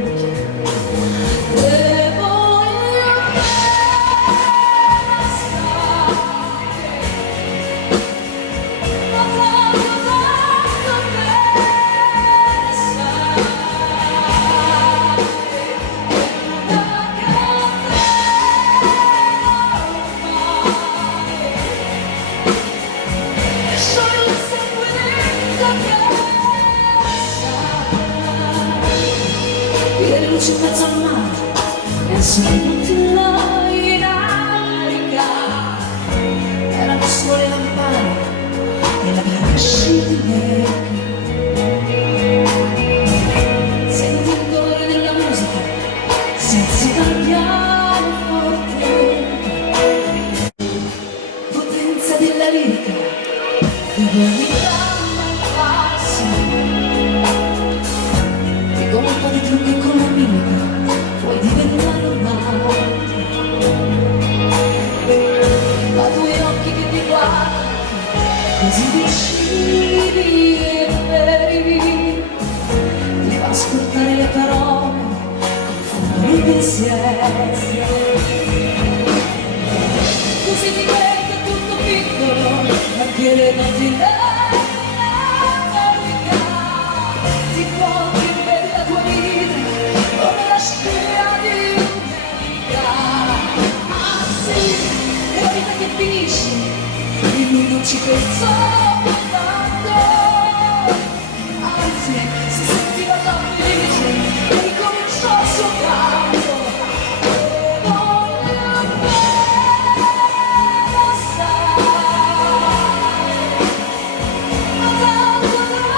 E voglio le luci in mezzo al mare e il sole non ti la in aria, erano solo le lampade e la bianca scimmia. Senti il dolore della musica, si alza dal pianoforte, potenza della lirica, dove ogni dramma passa. E con un po' di trucco e con la mimica puoi diventare un altro. Ma tuoi occhi che ti guardano così vicini e veri ti fa ascoltare le parole, confondono i pensieri. Così diventa tutto piccolo, anche le notti ti porti per la tua vita come la scia di un'amica. Ah sì, è la vita che finisce e lui non ci pensò tanto, anzi si sentiva già felice e ricominciò il suo canto. E voglio passare, ma tanto bene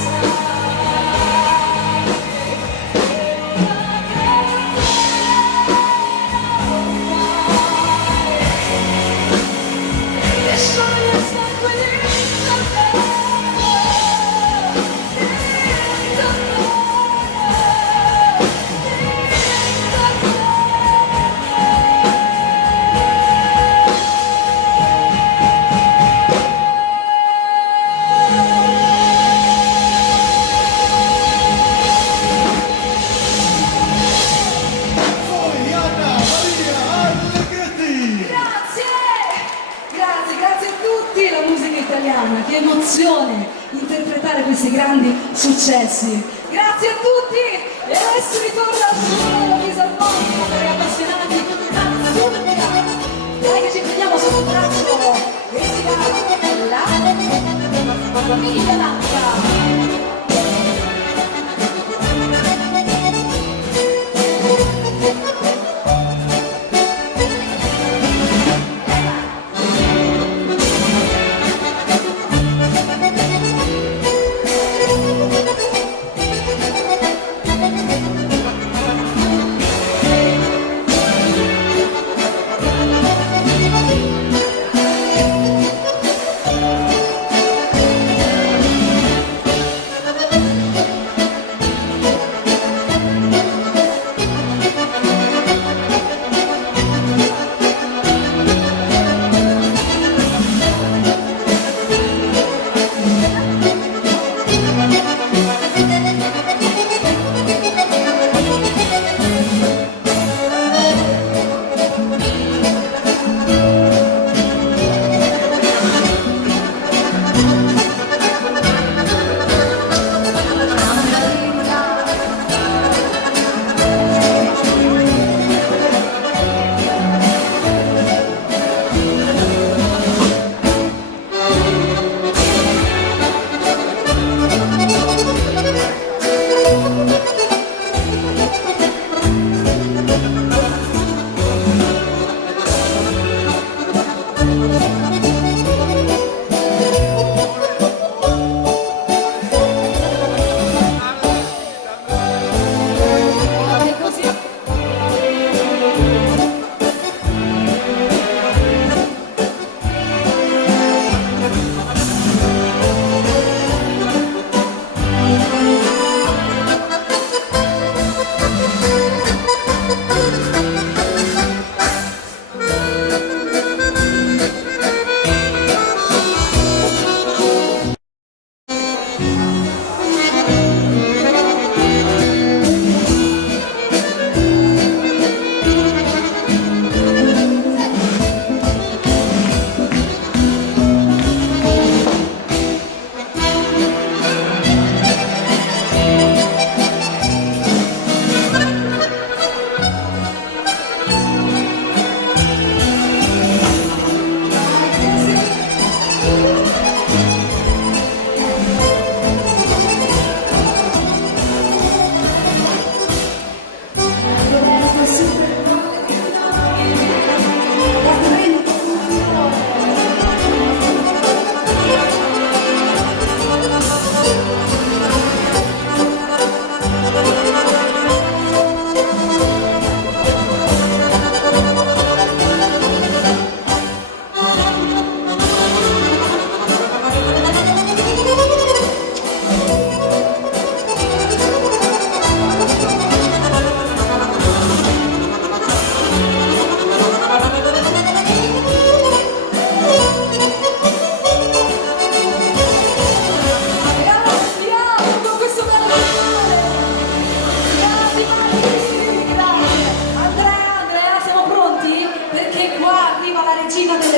sai, e scioglie il sangue dentro te, dentro te, Poi Anna Maria Allegretti. Grazie! Grazie, grazie a tutti, la musica italiana, che emozione interpretare questi grandi successi. Grazie a tutti e adesso ritorna solo la fisarmonica per gli appassionati della musica. Dai che ci prendiamo sotto il braccio e si va la famiglia Nacca.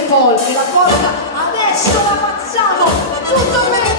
polve, la cosa adesso la facciamo tutto bene.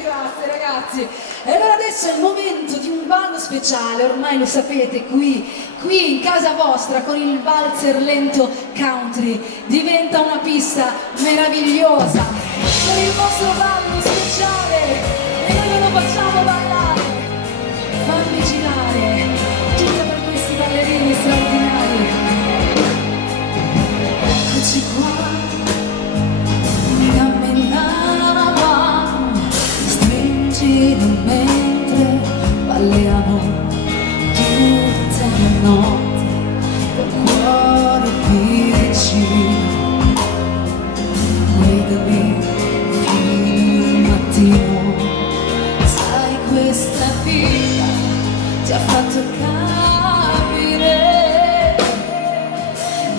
Bravi ragazzi. E allora adesso è il momento di un ballo speciale, ormai lo sapete, qui in casa vostra con il valzer lento country, diventa una pista meravigliosa, con il vostro ballo speciale e noi ve lo facciamo ballare, fammi girare, tutta per questi ballerini straordinari, eccoci qua, dammi la mano, stringi vicino mentre balliamo tutta la notte col cuore vicino. Guidami fino al mattino, sai questa vita ti ha fatto capire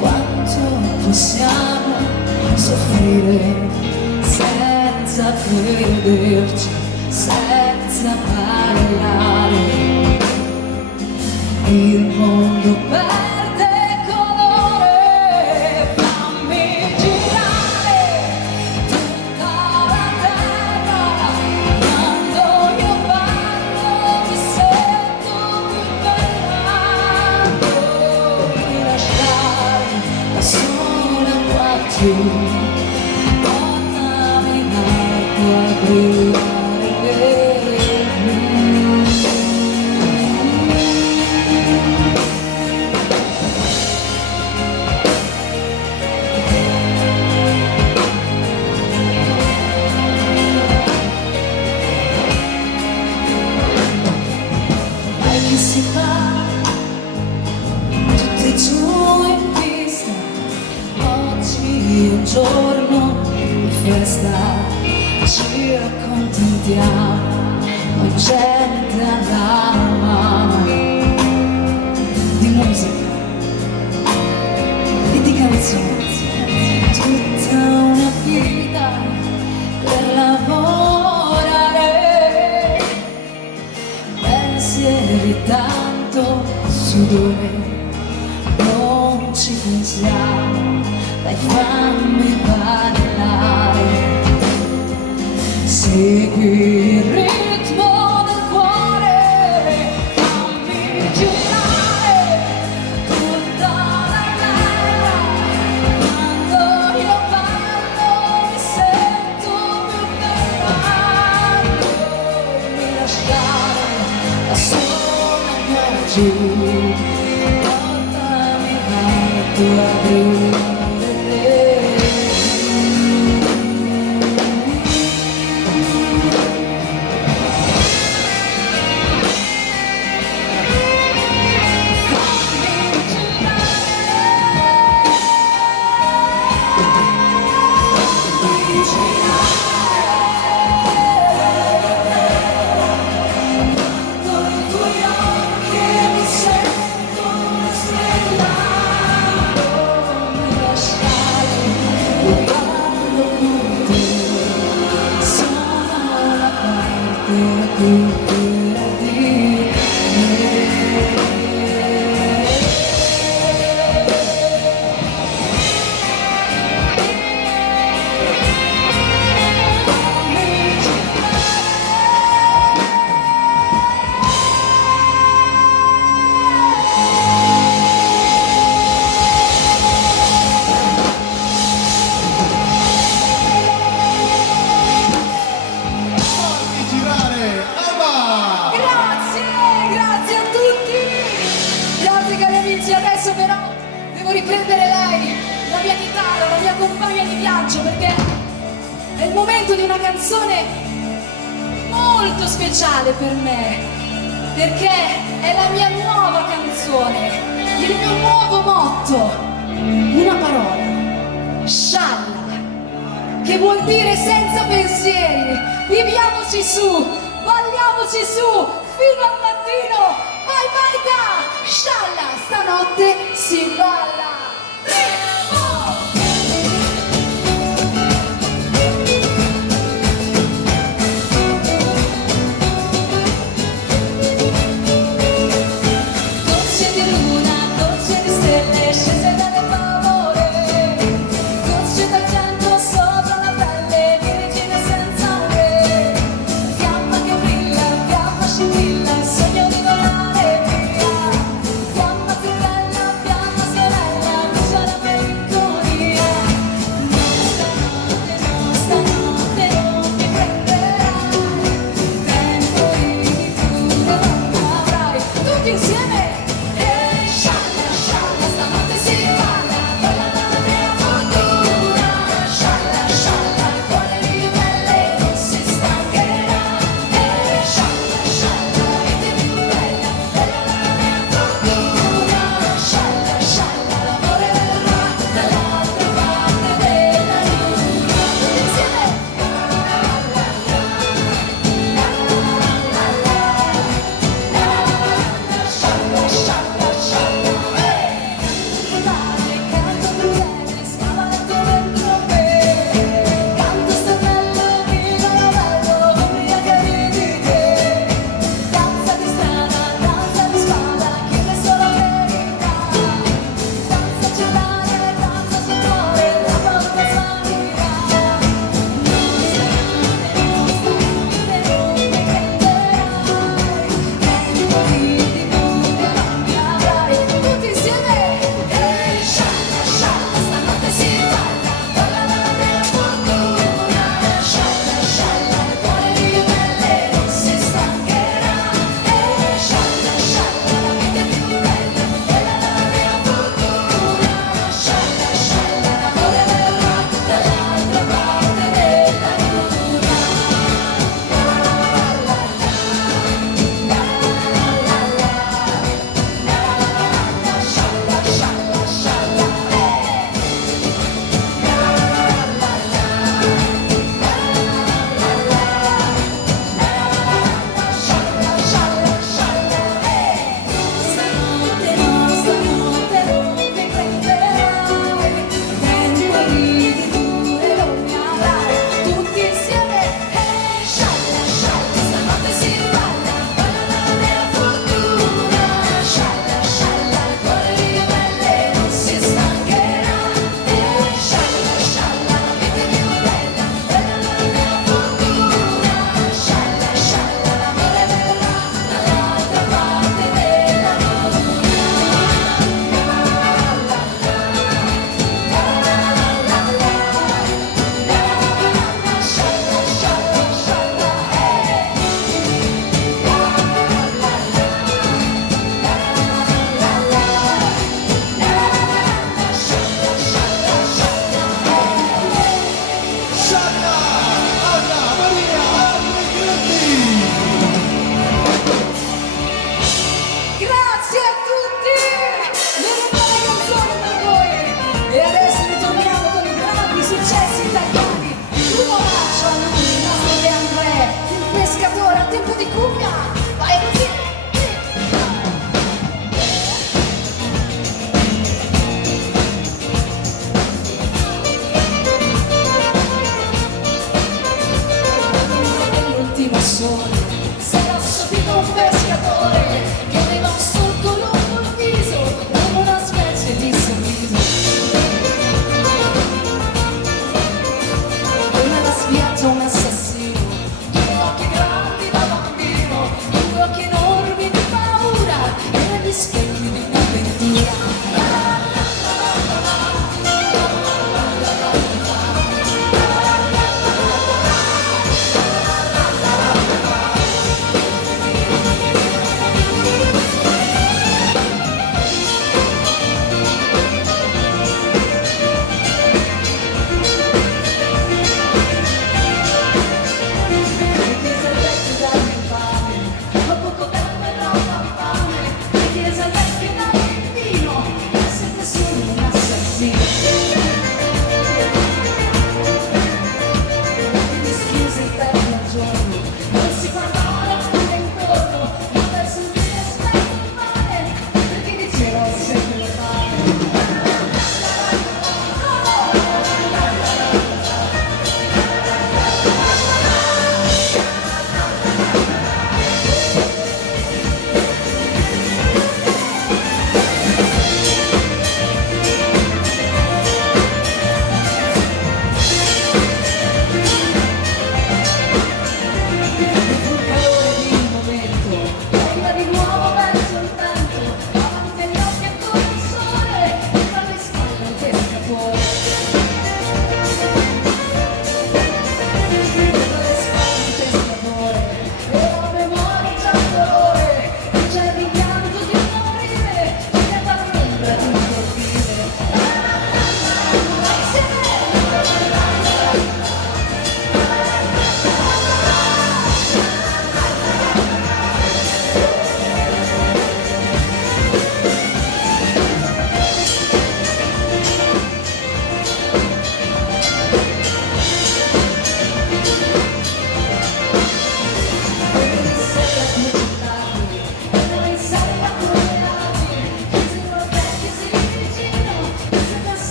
quanto possiamo soffrire senza crederci, senza parlare. Il mondo perde colore, fammi girare tutta la terra. Quando io parlo mi sento più bella. Non mi lasciare da sola qua giù. Portami in alto a brillare nel blu. Mai che si fa tutti giù in pista, oggi è un giorno di festa, ci accontentiamo, ma gente alla mano di musica e di canzoni, tutta una vita per lavorare, pensieri tanto sudore, non ci pensiamo, dai fammi parlare. Segui il ritmo del cuore, fammi girare tutta la terra. Quando io parlo mi sento più bella. Non mi lasciare da sola qua giù, portami in alto a brillare. Fammi girare, Alba! Grazie a tutti. Grazie cari amici, adesso però devo riprendere lei, la mia chitarra, la mia compagna di viaggio, perché è il momento di una canzone molto speciale per me, perché è la mia nuova canzone, il mio nuovo motto, una parola, scialla, che vuol dire senza pensieri, viviamoci su, balliamoci su, fino al mattino, vai Maika, scialla, stanotte si balla. Gocce di luna, gocce di stelle, scese dalle favore, gocce d'argento sopra la pelle di regina senza un re, fiamma che brilla, fiamma scintilla, il sogno di volare via, fiamma più bella, fiamma sorella, mi sarà meglio sole. Sarà subito un pescatore che aveva un solco lungo il viso, come una specie di sorriso. E nella spiaggia un assassino, due occhi grandi da bambino, due occhi enormi di paura, e negli specchi di un'avventura.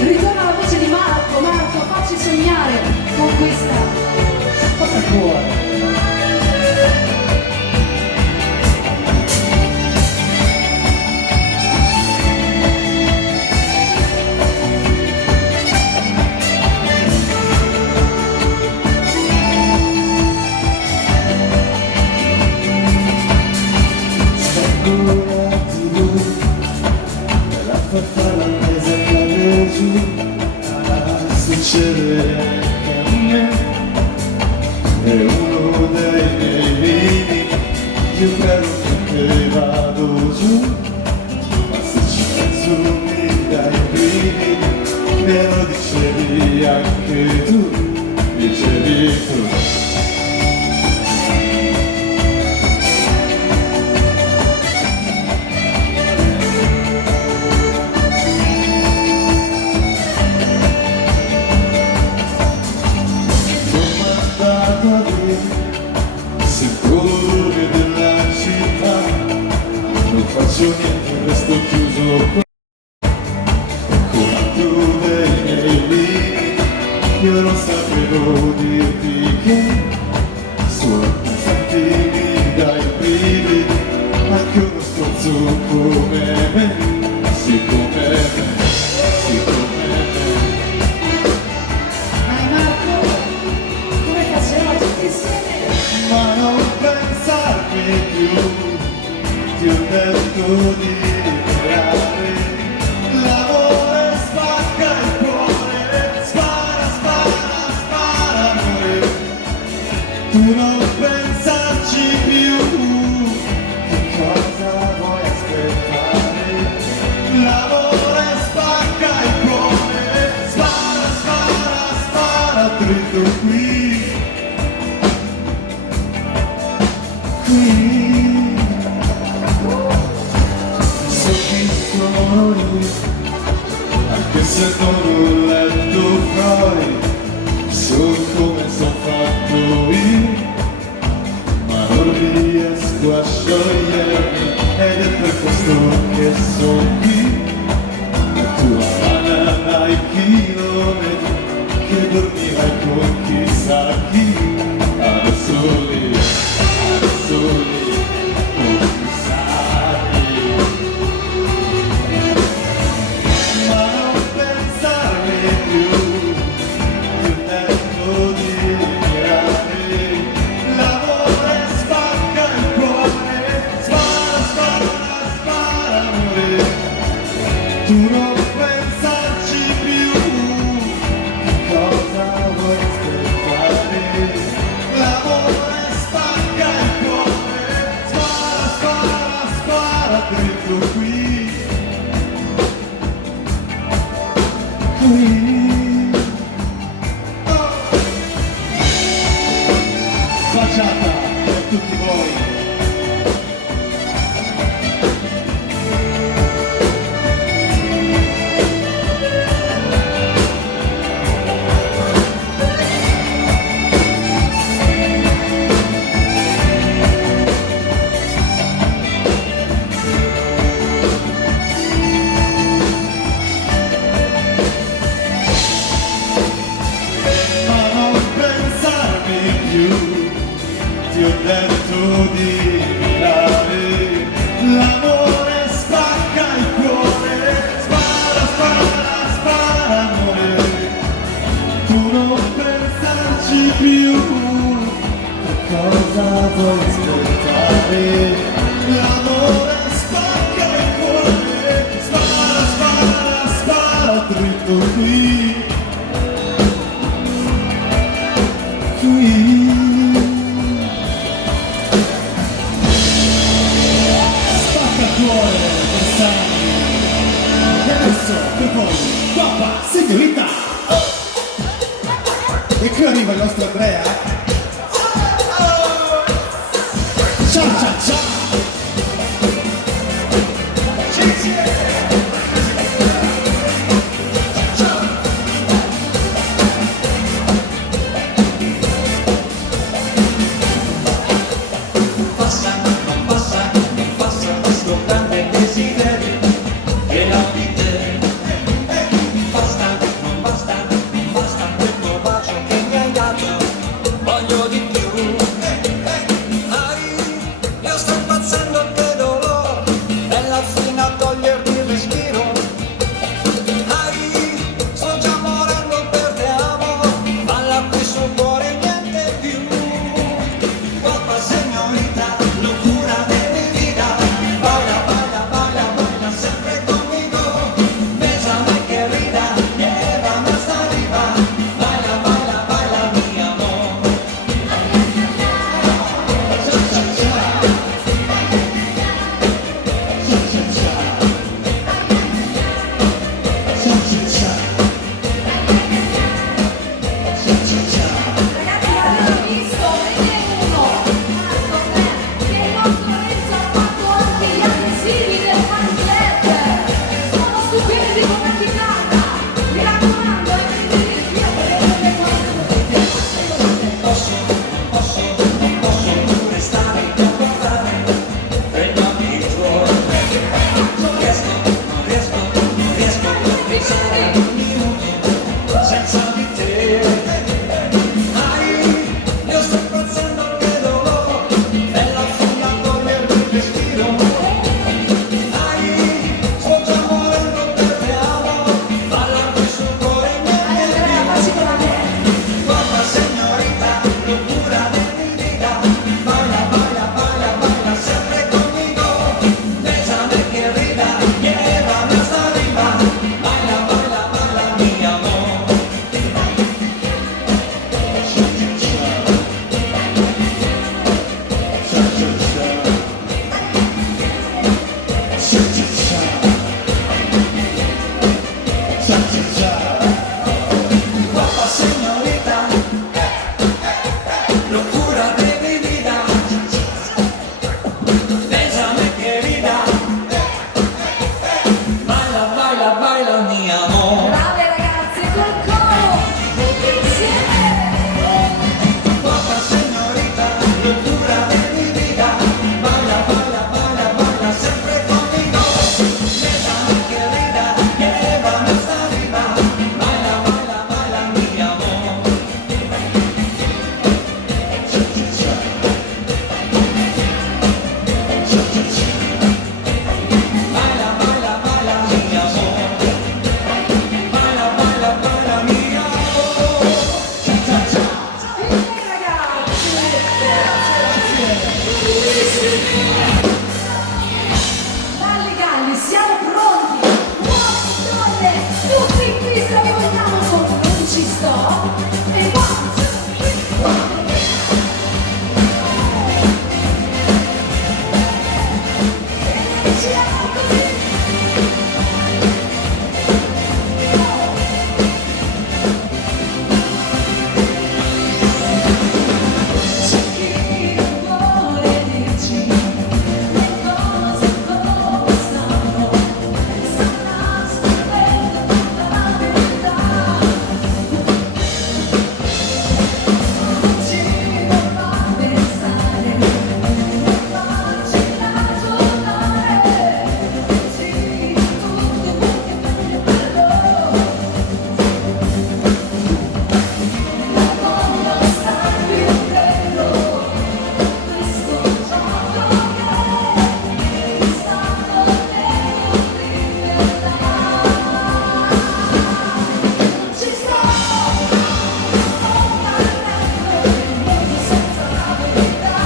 Ritorna la voce di Marco. Marco, facci sognare con questa cosa cuore. Succede anche a me, è uno dei miei limiti, più bello che vado giù, ma se ci penso mi dai i brividi, me lo dicevi anche tu, dicevi tu. Sentore della città, non faccio niente, resto chiuso con altro dei miei limiti. Io non sapevo dirti che solo pensanti mi dai i brividi, ma su come me, siccome me, siccome me. Dai Marco, come facciamo tutti insieme? Ma non pensarmi più, ti ho detto di mirare. L'amore spacca il cuore, spara, spara, spara, amore. Tu non pensarci più, che cosa vuoi aspettare? L'amore spacca il cuore, spara, spara, spara, dritto qui. So chi sono io, anche se non ho letto fuori, so come sono fatto io, ma non riesco a sciogliermi, ed è per questo che sono qui. La tua banana ai chilometri, che dormiva con chissà chi, adesso lì, con chissà chi. Ma non pensarmi più, ti ho detto di mirare. L'amore spacca il cuore, spara, spara, spara, amore. Tu non pensarci più, che cosa vuoi aspettare? L'amore spacca il cuore, spara, spara, spara, dritto qui. Qui. Oh. Baciata per tutti voi. Ma non pensarmi più, ti ho detto di mirare. L'amore spacca il cuore, spara, spara, spara, amore. Tu non pensarci più, che cosa vuoi aspettare? L'amore spacca il cuore, spara, spara, spara, dritto qui. Spacca il cuore, pensami. E adesso per voi, papà, signorita. E qui arriva il nostro Andrea. Ciao ciao ciao. Passa, non passa questo grande desiderio che la di te. Basta, non basta quel tuo bacio che mi hai dato, voglio di più. Io sto impazzendo che dolore, bella fino a togliermi il respiro. Sto già morendo per te amore, balla qui sul cuore niente più. Guapa señorita, locura de mi vida, baila, baila, baila, baila. sta sempre conmigo. Déjame querida, llévame hasta arriba. Baila, baila, baila mi amor. Cha-cha-cha. Cha-cha-cha. Baila, baila, baila mi amor. Baila, baila, baila mi amor. Cha-cha-cha. Ragazzi, Galli Galli, siamo pronti! Uomini, donne, tutti in pista, vi vogliamo con Non ci sto! E 1, 2, 3, e siamo così! C'è chi non vuole dirci le cose come stanno, sta nascondendo tutta la verità. Non ci può far pensare, non farci ragionare, sì, tutto quel che è bello. Non voglio star più dentro questo gioco che mi sta togliendo libertà. Non ci sto parlando del mondo senza la verità.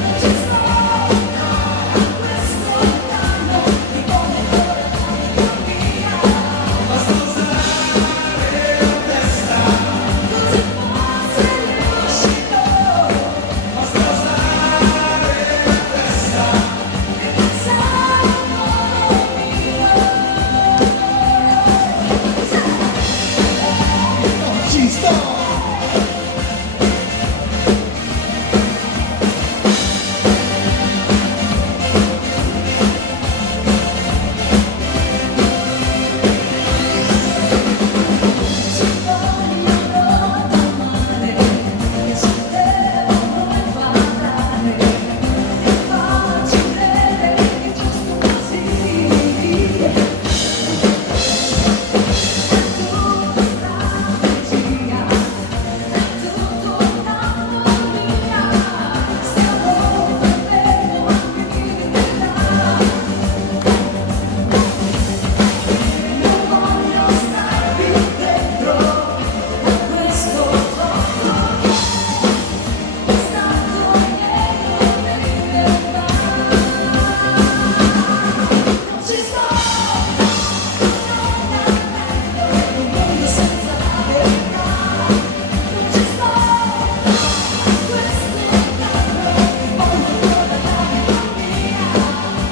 Non ci sto a questo inganno di come ora la mia. Basta usare la testa. Così forse riuscirò. Basta usare la testa. E pensare un modo Non ci sto! ci vogliono amare, ci devono parlare, è facile che giusto così. È tutta strategia, è tutto una follia, stiamo perdendo anche l'identità. Non voglio star più dentro a questo gioco che mi sta togliendo libertà. Non ci sto in un mondo senza la verità. Non ci sto a questo inganno che voglio ancora la vita mia.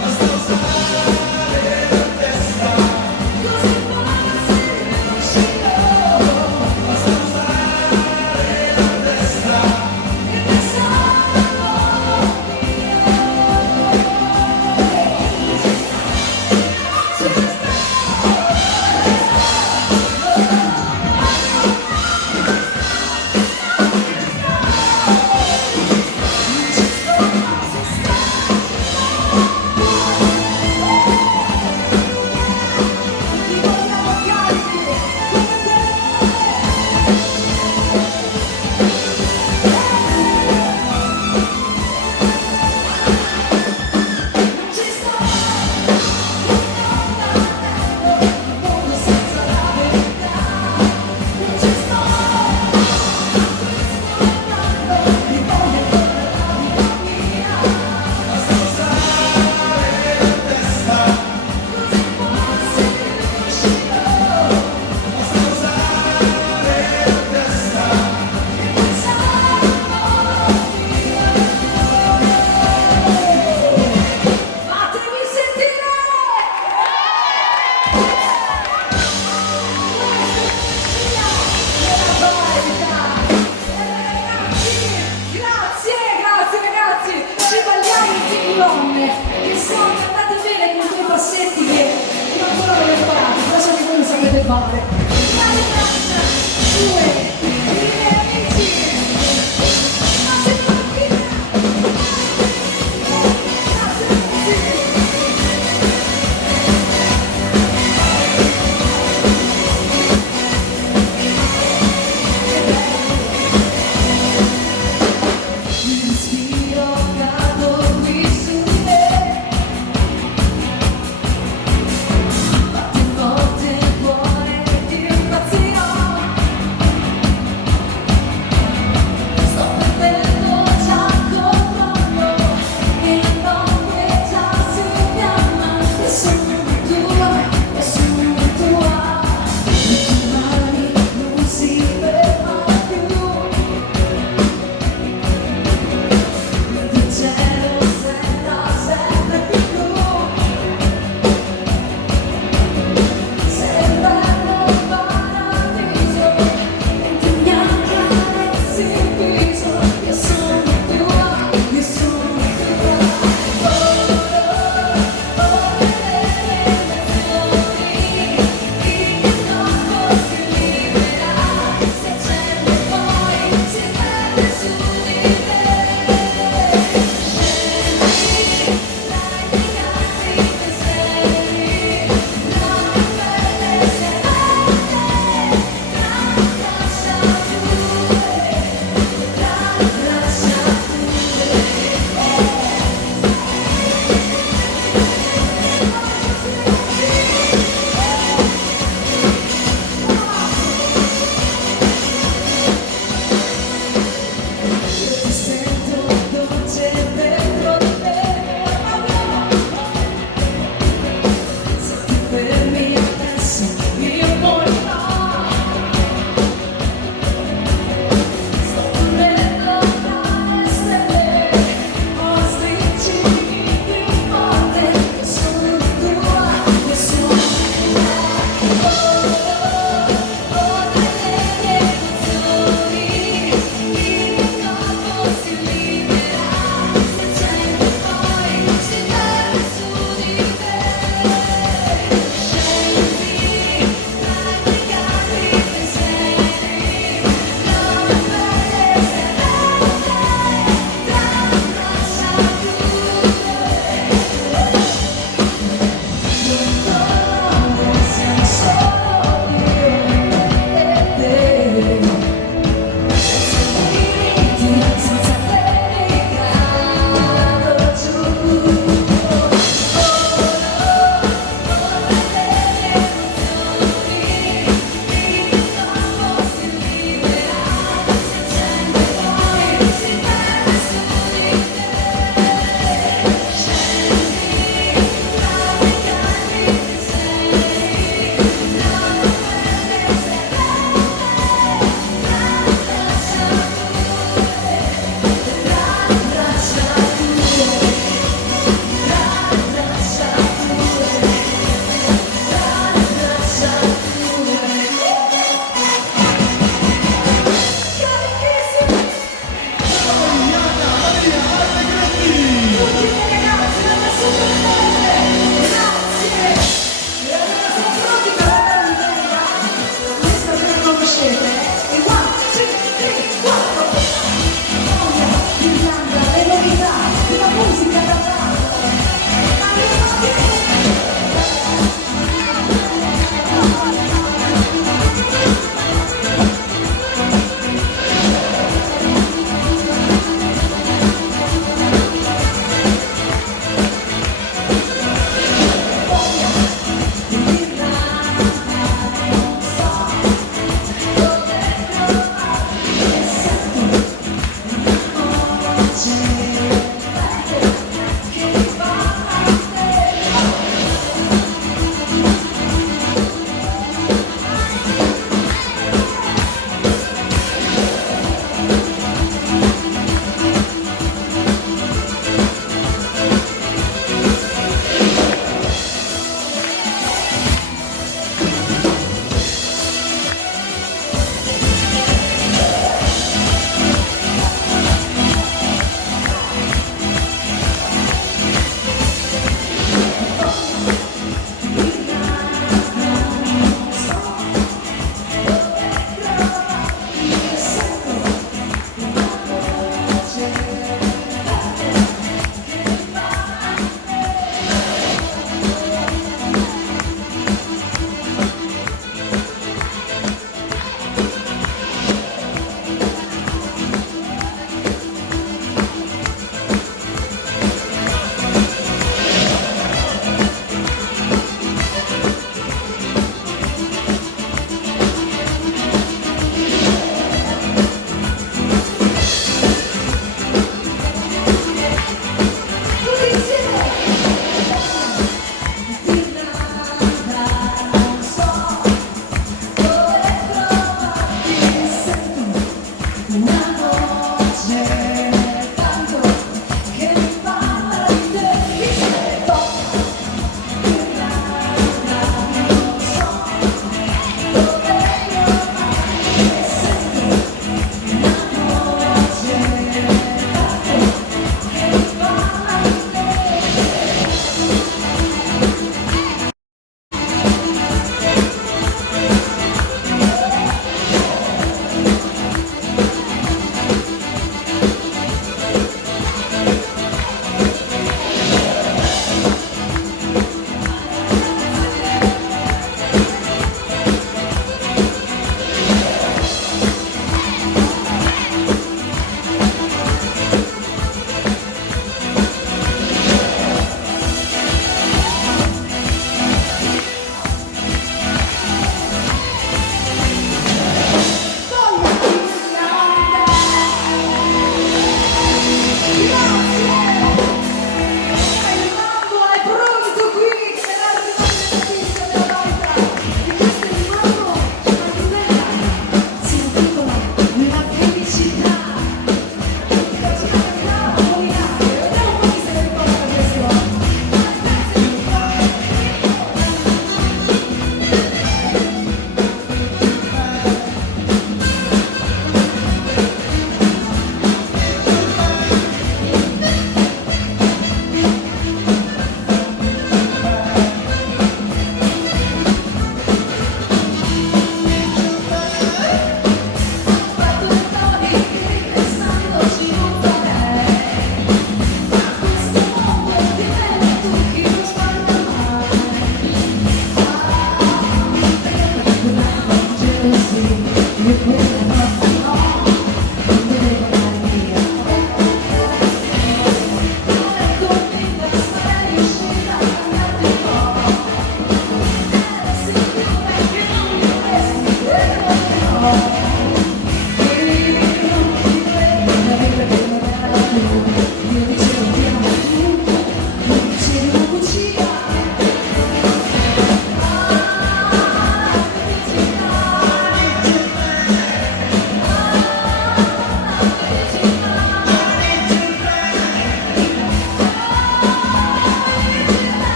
Basta usare la testa. Così forse riuscirò. Basta usare la testa. E pensare un modo ti vogliamo carichi come te. Non ci sto parlando del mondo senza la verità. Non ci sto a questo inganno di voglio ancora la vita mia. Basta usare la testa. Così forse riuscirò. Basta usare la testa. E pensare un modo fatemi sentire! Grazie ragazzi, ci balliamo tutti donne che sono andate bene con quei passetti che io ancora non ho imparato, però so che voi lo sapete fare. Dai, due, tre amici, ma se non grazie ragazzi.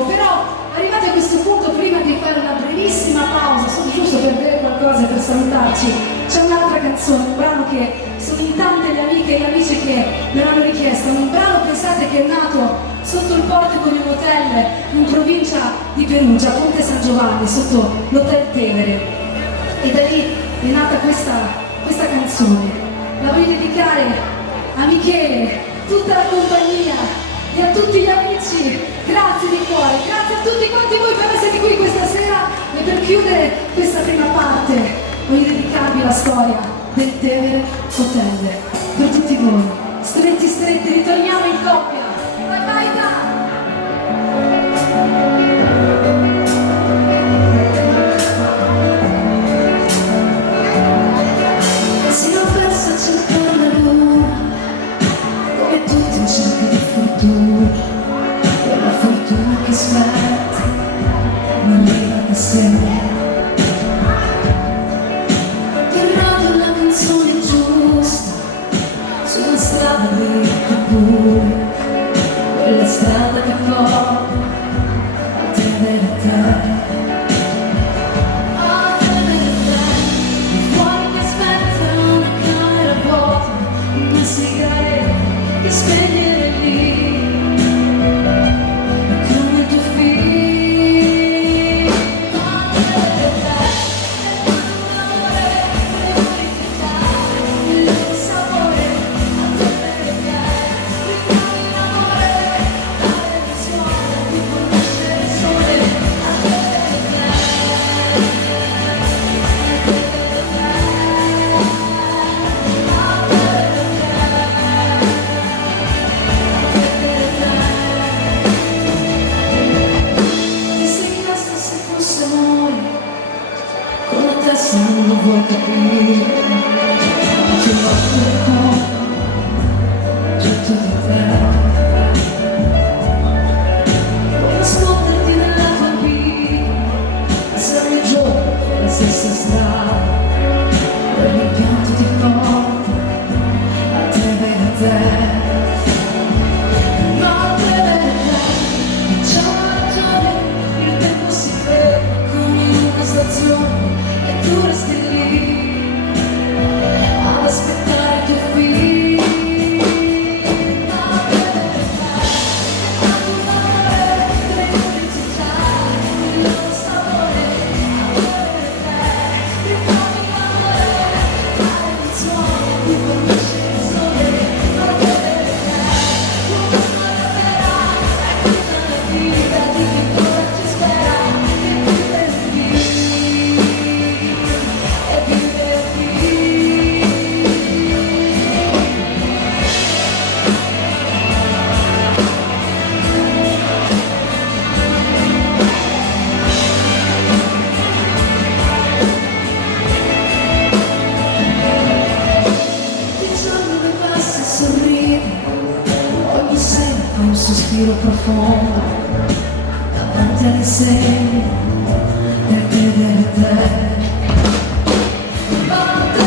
lungo, però arrivati a questo punto, prima di fare una brevissima pausa, solo giusto per bere qualcosa e per salutarci, c'è un'altra canzone, un brano che sono in tante le amiche e gli amici che me l'hanno richiesto, un brano, pensate, che è nato sotto il portico di un hotel in provincia di Perugia, Ponte San Giovanni, sotto l'Hotel Tevere, e da lì è nata questa canzone. La voglio dedicare a Michele, tutta la compagnia e a tutti gli amici. Grazie di cuore, grazie a tutti quanti voi per essere qui questa sera, e per chiudere questa prima parte voglio dedicarvi la storia del Tevere Hotel. Per tutti voi, stretti stretti, ritorniamo in coppia. Vai vai dai! Si l'ho persa a cercare la luna, come tutti in cerca di fortuna, quella fortuna che aspetta, non arriva da sé. Però la canzone giusta, sulla strada dritta pure, quella strada che porta a Tevere. Una sigaretta che spegnere lì, come tuo figlio. L'amore, le felicità, il loro sapore, a te perché ricordi l'amore, la delusione di conoscere il sole, a te se non lo vuoi capire, ti offro il cuore, tutto di te. Vuoi nasconderti nella tua vita, essere ogni giorno la stessa strada, quel rimpianto ti porta a Tevere. No, a Tevere, c'è una ragione, il tempo si ferma come in una stazione. Tu resti lì ad aspettare tuo figlio. A tuo amore, le felicità, il loro sapore, a te, ricordi l'amore, la delusione di conoscere il sole, a te, tu non arriverai a tutta la vita di chi ancora ci spera, che vive lì. Ogni sera fa un sospiro profondo davanti alle sei per vedere te. Davanti a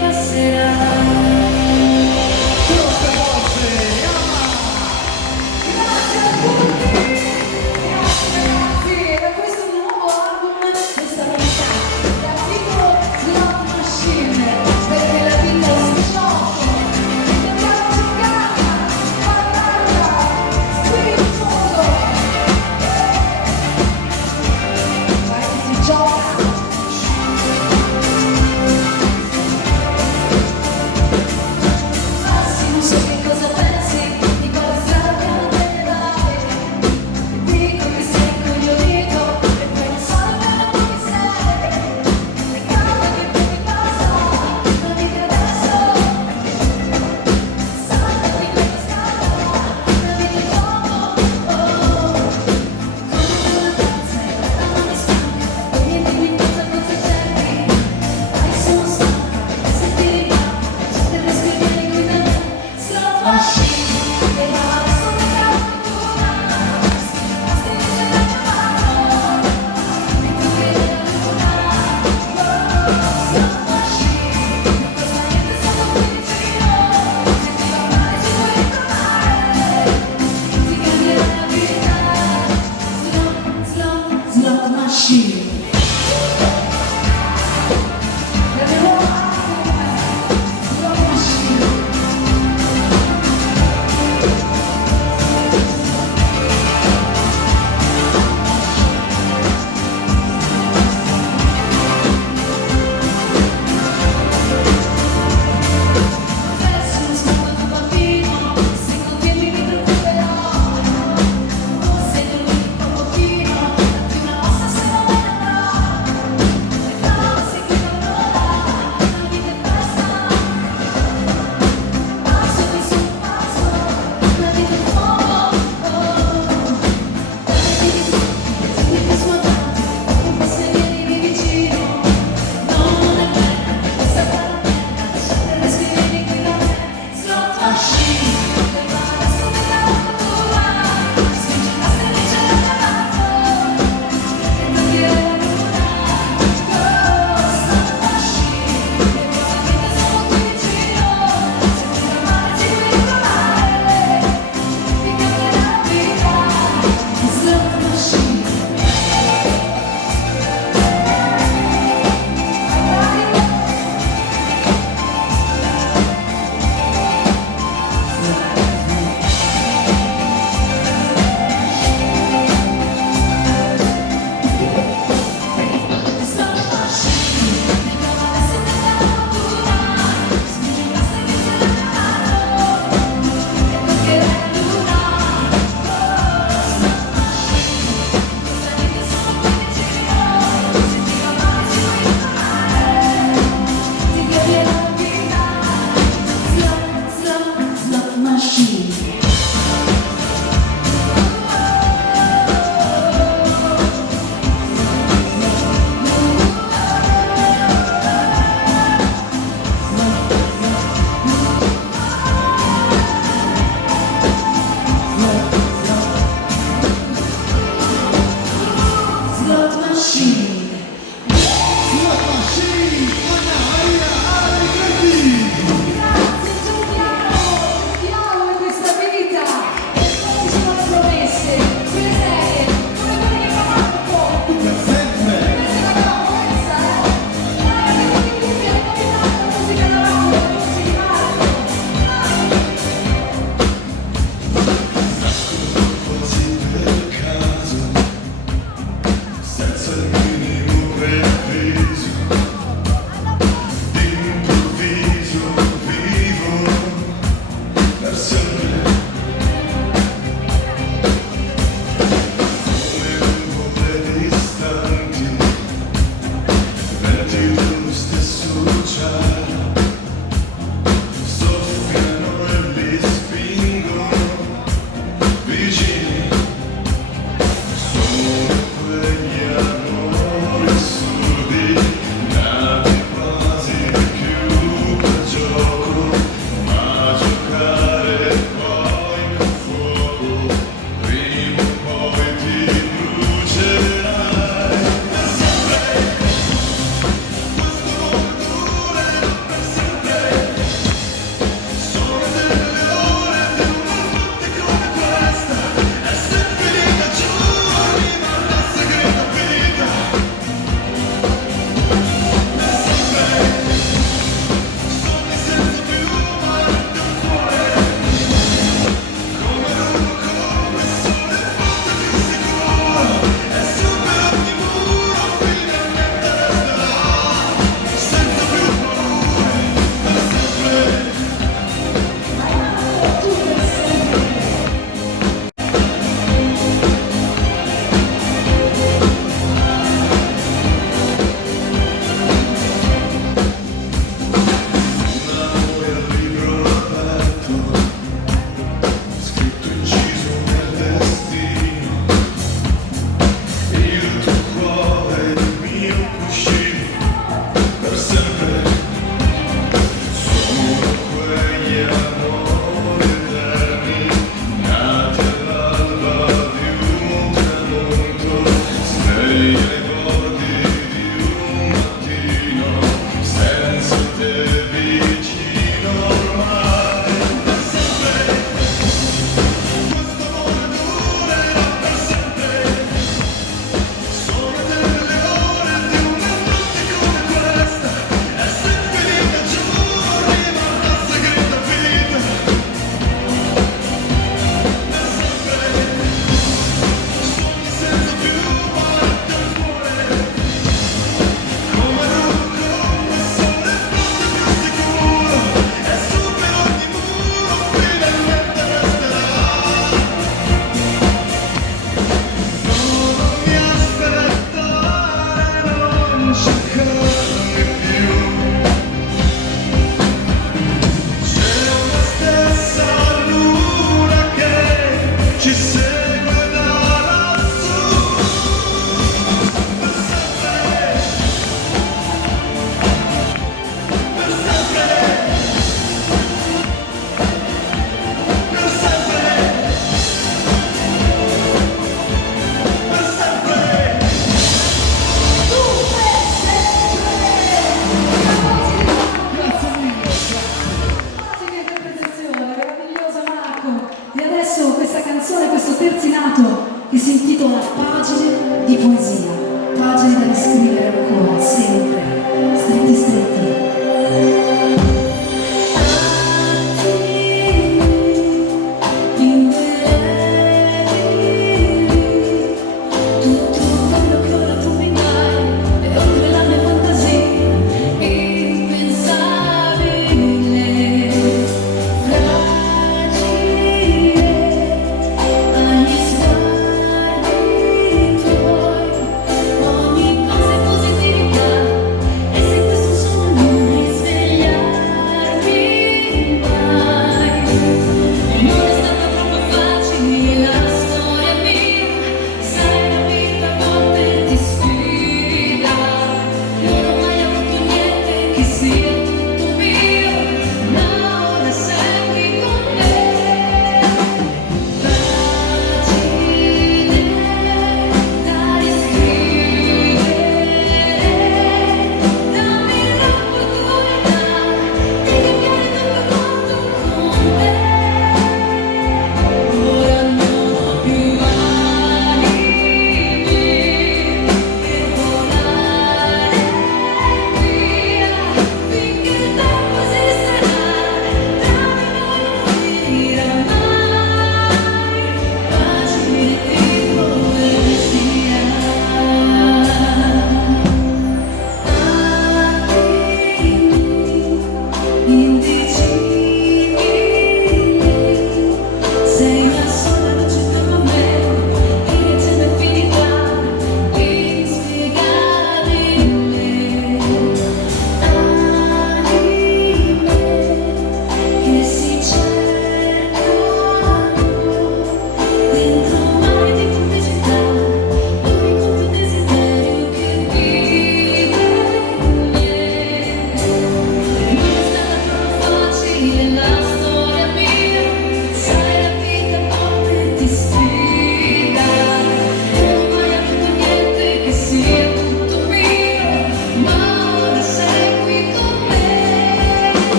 passerà. Grosse forze, Grazie a tutti, grazie ragazzi, da questo nuovo album, questa novità, l'articolo Slot Machine, perché la vita si gioca, dobbiamo giocare, parlarla, spiritoso, vai che si gioca.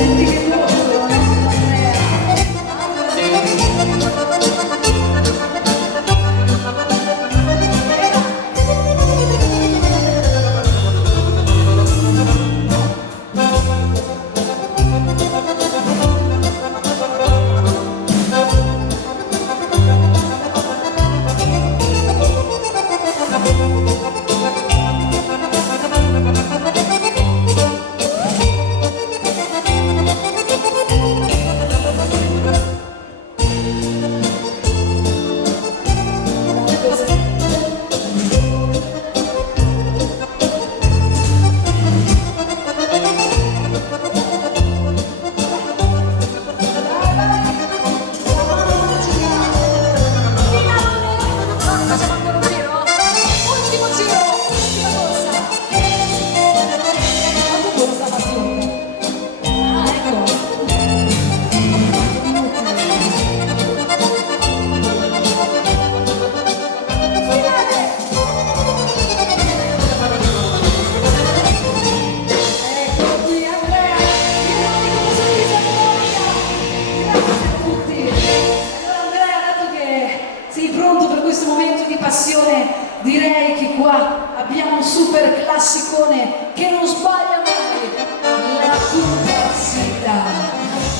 Senti che modo, Andrea. Facciamo ancora un giro? Ultimo giro, ultima corsa. Quanto dura stamattina? Ah, ecco. Ecco qui Andrea, grandi con un sorriso a Monica. Grazie a tutti. Allora Andrea, dato che sei pronto per questo momento di passione, direi che qua abbiamo un super classicone che non sbaglia mai. La complessità.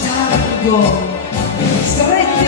Tango. Stretti.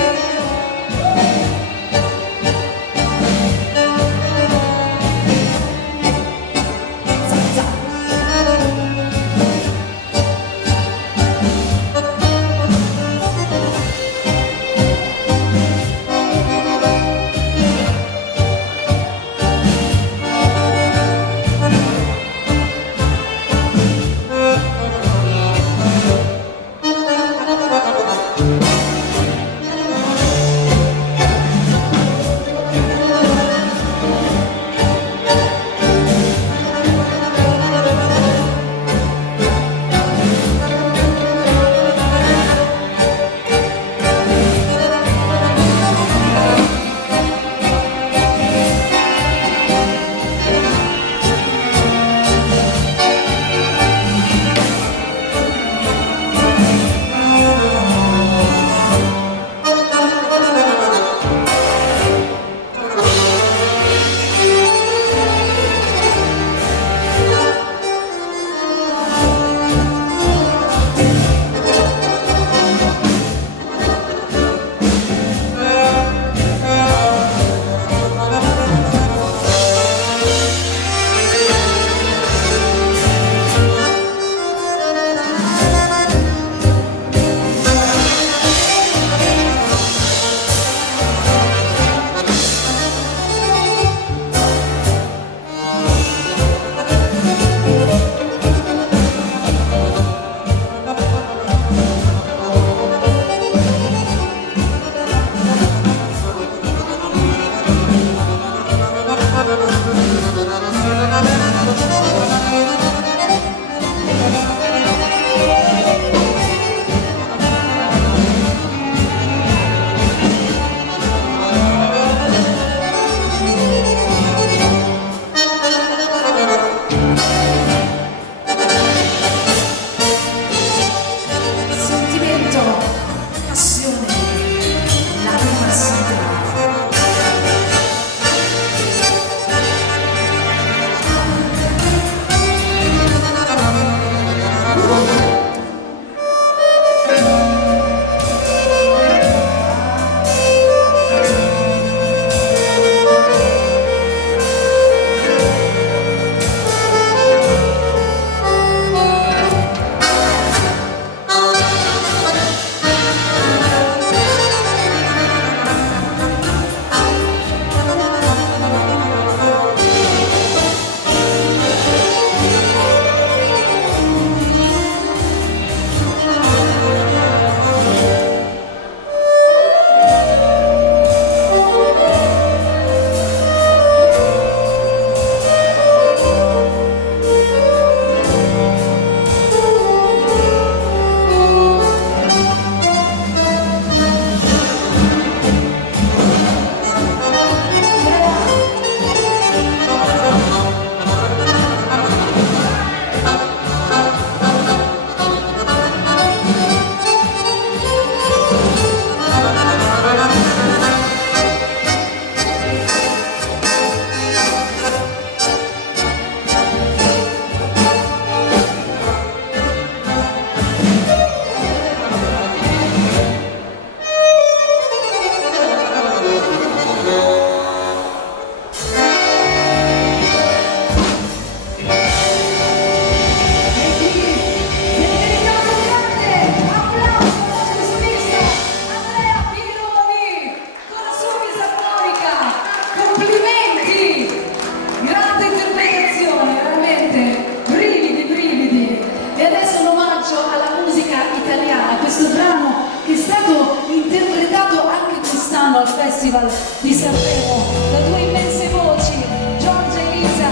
questo brano che è stato interpretato anche quest'anno al Festival di Sanremo da due immense voci, Giorgia e Elisa.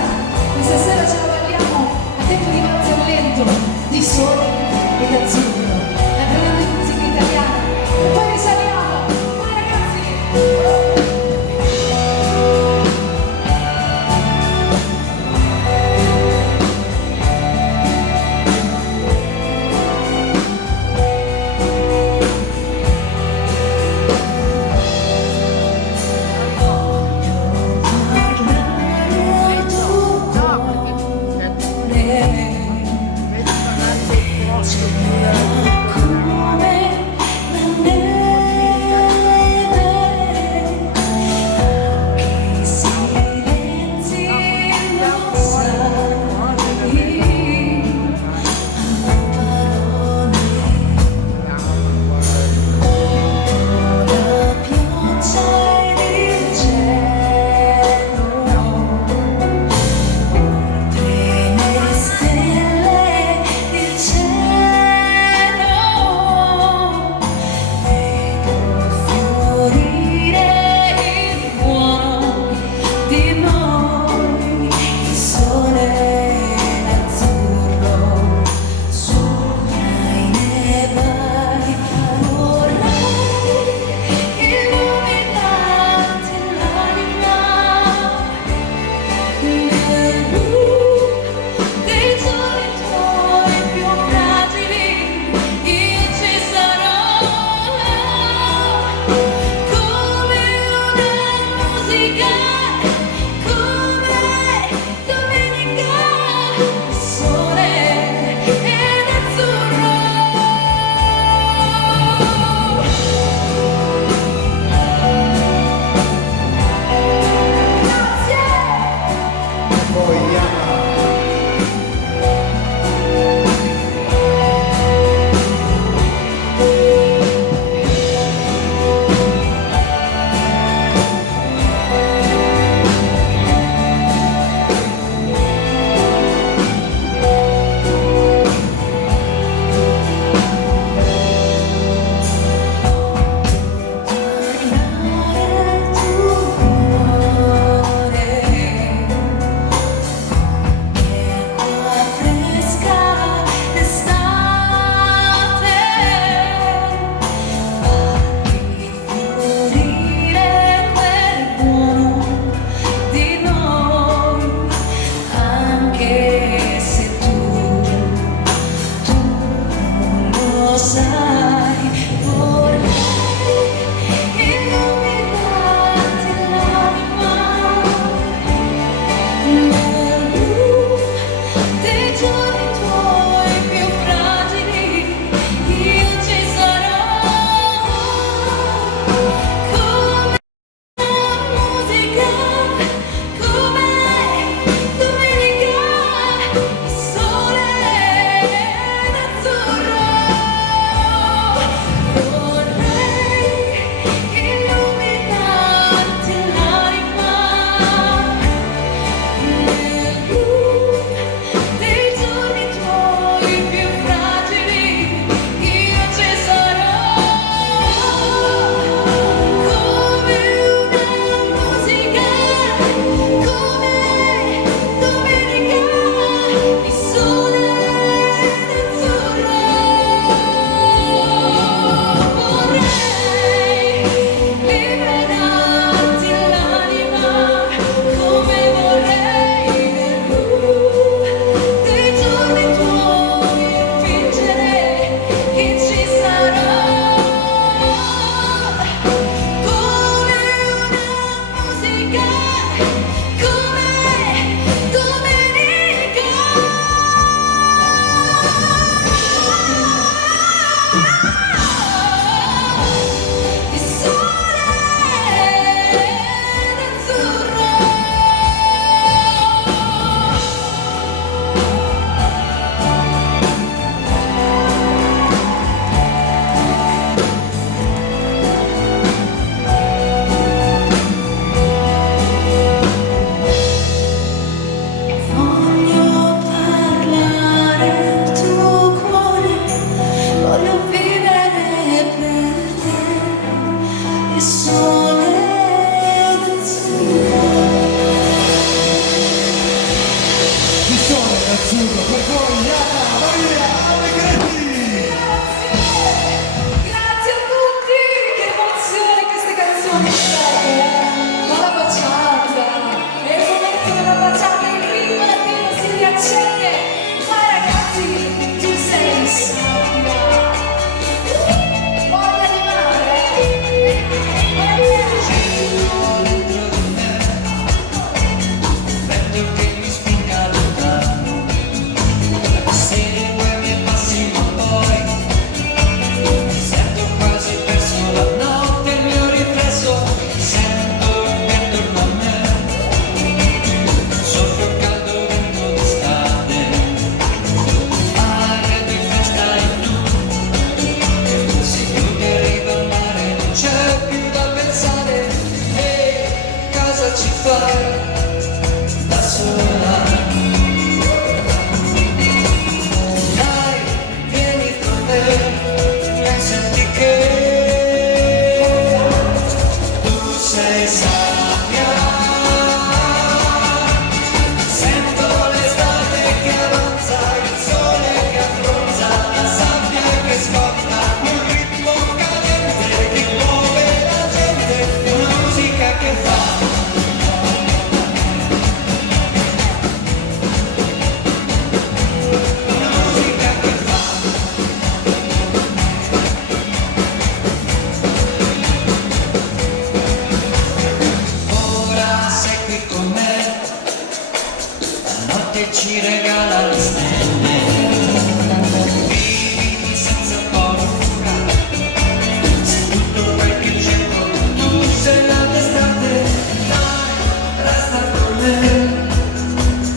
Questa sera ce la balliamo a tempo di valzer lento, di sole ed azzurro, la grande musica italiana. E poi risaliamo, vai ragazzi! fai da sola. Dai, vieni con me e senti che tu sei sabbia. Sento l'estate che avanza, il sole che abbronza, la sabbia che scotta, un ritmo cadente che muove la gente, una musica che fa. Ora sei qui con me, la notte ci regala le stelle, vivi senza paura, sei tutto quel che cerco, tu sei la mia estate, dai, resta con me,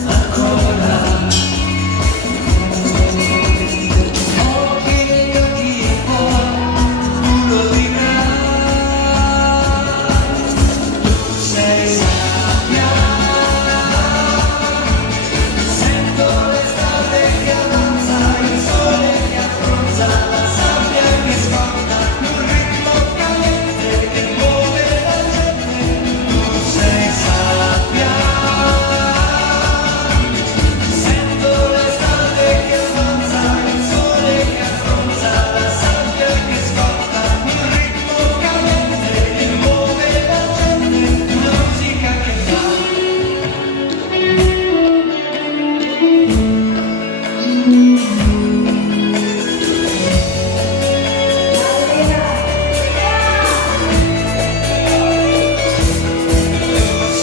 ancora. Occhi negli occhi e poi, tu lo dirai, tu sei sabbia. Sento l'estate che avanza, il sole che abbronza, la sabbia che scotta, un ritmo caliente che muove la gente, tu sei sabbia. Sento l'estate che avanza, il sole che abbronza, la sabbia che scotta, un ritmo caliente che muove la gente, una musica che fa.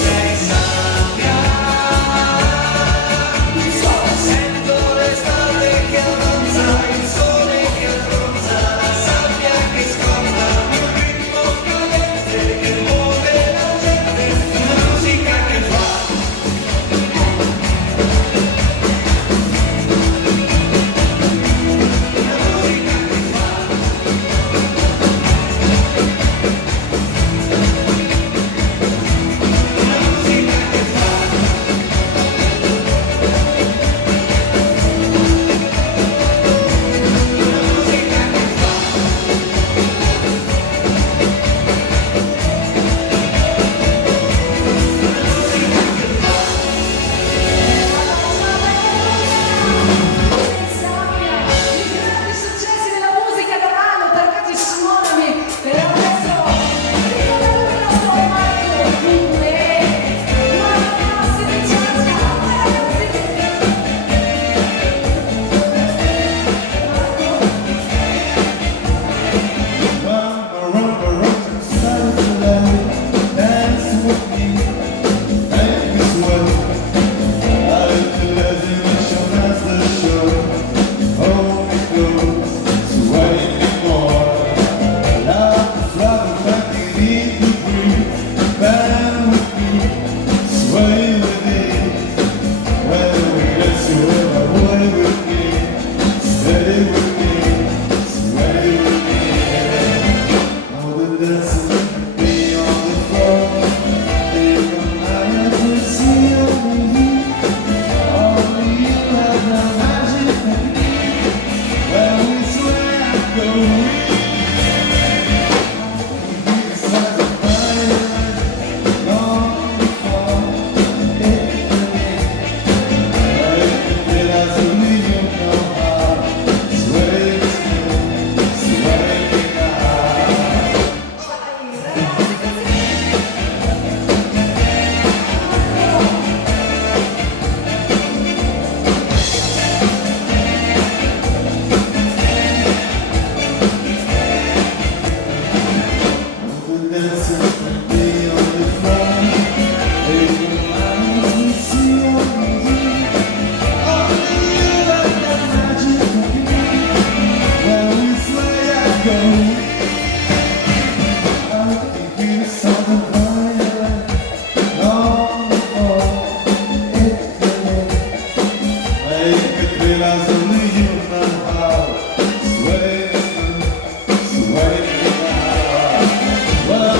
Sei sabbia, sento l'estate che avanza, il sole che abbronza, la sabbia che scotta, un ritmo caliente che muove la gente, una musica che fa. I grandi successi della musica d'anno, targati suonami, però adesso io da lui non sto Marco, dunque, non si ricciaccia, Dance with me, make me sweat. I live the imagination as the show. Hold me close, sway me more. Love is love, but you need to breathe. Bend with me, sway with it. When we get you away with me, stay with me, sway with me. All the dancing with me on the floor. Even my eyes will see only you. Only you have the magic of me. When we sway, I go weak. Beside the fire, long before it began. Like the pillars of you know how. Sway with me, sway me now. Dancing with me on the floor. Even my eyes will see only you. Only you have that magic of me. When we sway, I go weak. I can feel the sound of violence long before it began. Like the pillars only you know how. Sway me now. Well,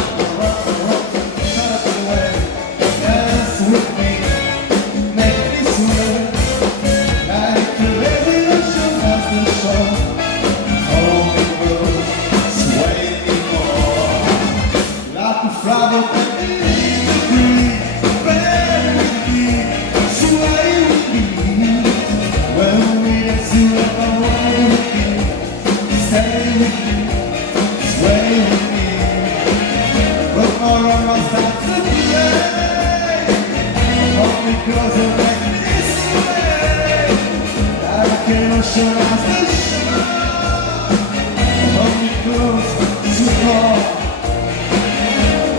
abbastanza di lei, ogni cosa è che non sono stessa, ogni cosa si può,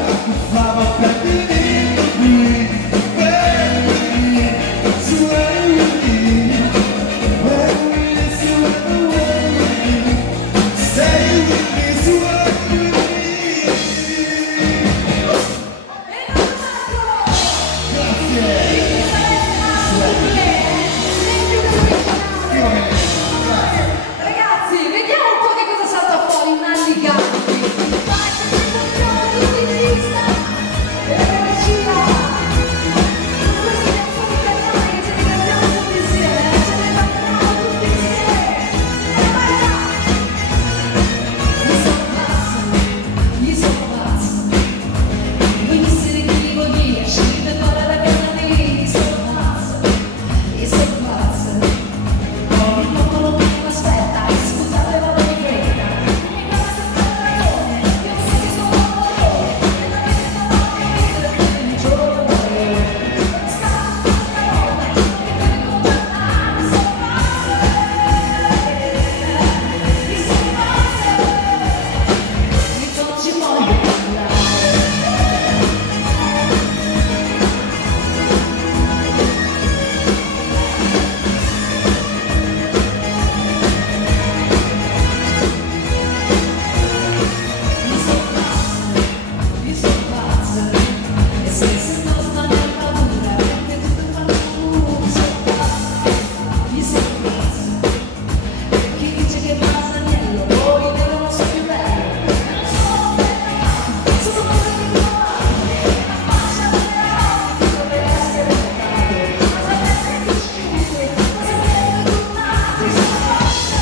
a cui fava per venire qui, per venire su stay with me, so Ragazzi, vediamo un po' che cosa salta fuori in Nanni Gatti. Vai, che ti di vista e la regia. Queste canzoni italiane che ce le cantiamo tutti insieme, ce le cantiamo tutti insieme. E vai là! Gli sono pazzo, quindi se ne dico via, scende fuori da casa di sono pazzo. Il popolo che mi aspetta, scusate vado di fretta. Mi guarda sempre il ragione, io so che sono un valore. E la vita non mi vede per il giorno dove sta questa roba che devi comandare. Mi sono pazzo, mi non ci voglio parlare. Mi sono pazza, e se non sta nella paura, che tutto fa tu, mi sono pazza, e chi dice che basta agnello, poi devono essere più bello, e non sono bella, sono cose di cuore, la faccia delle occhi, dove essere portato, ma sapete che uscite, ma sapete tornate, sono pazza,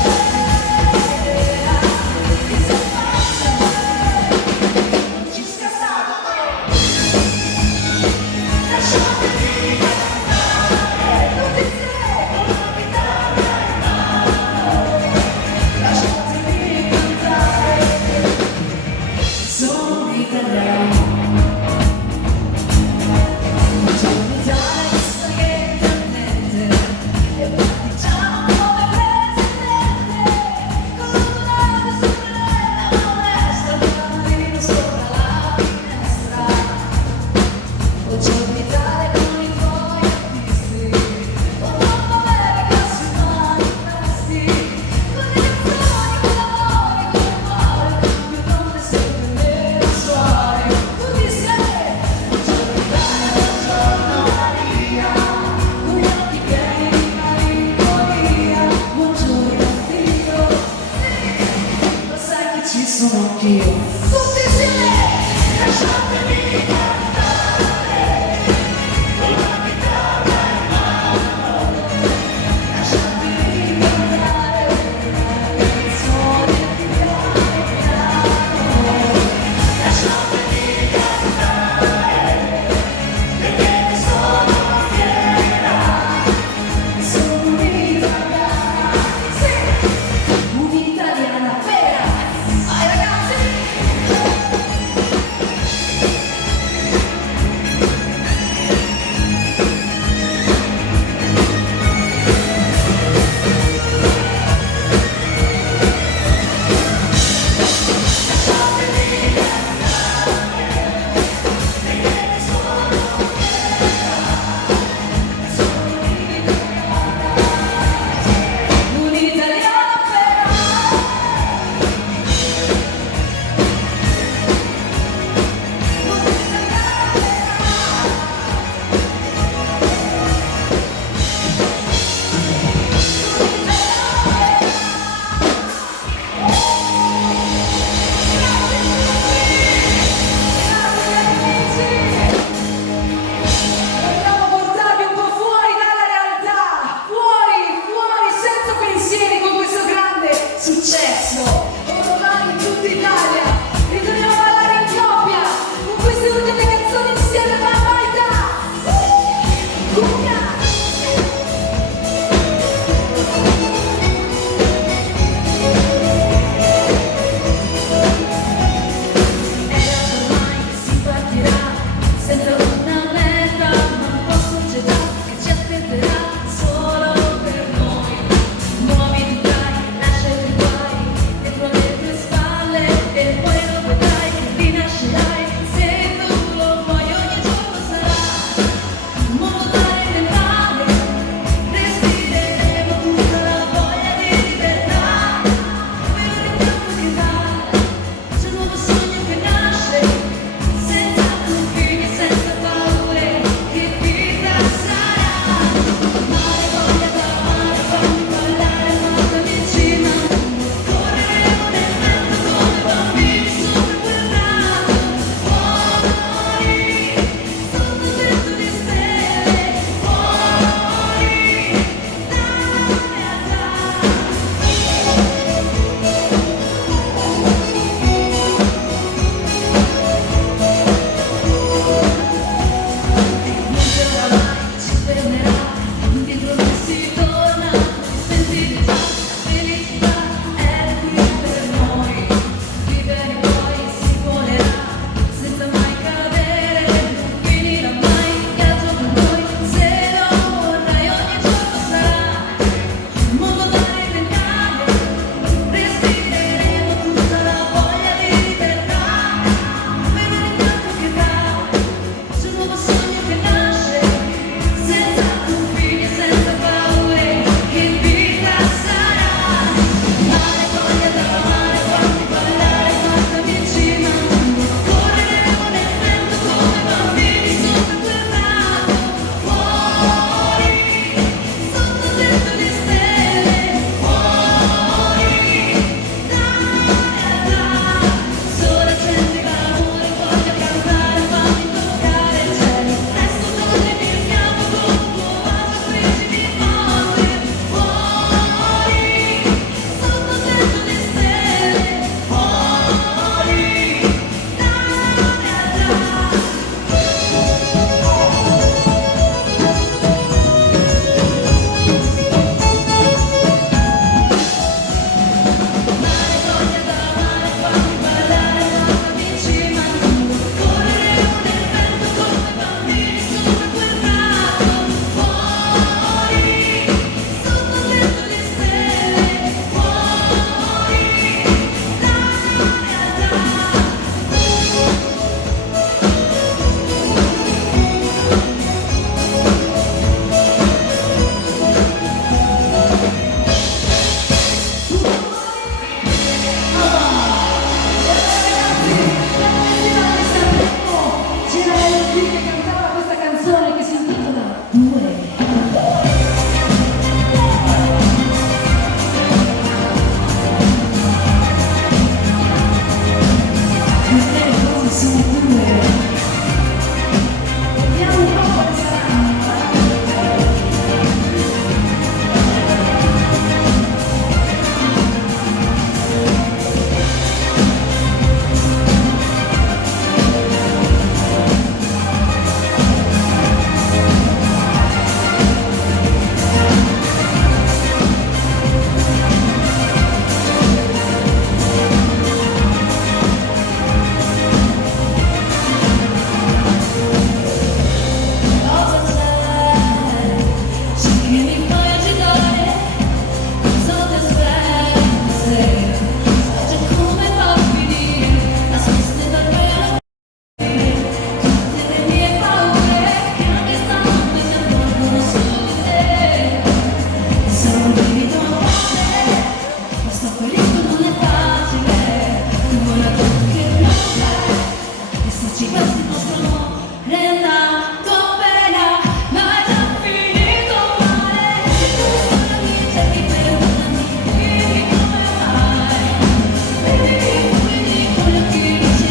mi sono pazza, non ci sia stato. Lasciatemi cantare, tutti insieme, una chitarra in mano. Lasciatemi cantare, sono un italiano. C'è un'Italia che sta lentamente, e partigiano come presidente. Cosa volete sapere la molesta, bambino sopra la finestra. Buongiorno Italia con i tuoi artisti, con l'America sui manifesti, con le canzoni, con l'amore, con il cuore, più donne sempre meno suoi, tutti insieme. Buongiorno Italia, buongiorno Maria, con gli occhi pieni di malinconia, buongiorno Dio, sì, lo sai che ci sono anch'io. Tutti insieme, lasciatemi cantare. Un'italiana vera. Vai ragazzi! nascoste dal velo. Tutte le mie paure che anche stanotte si avvolgono su di te. Sono un brivido mortale, ma sto felice non è facile. Tu vuoi una cosa che non sai, e se ci pensi il nostro amore è andato bene, ma è già finito male. Se tu solo mi cerchi, perdonami, dimmi come mai. Dimmi con gli occhi vicini.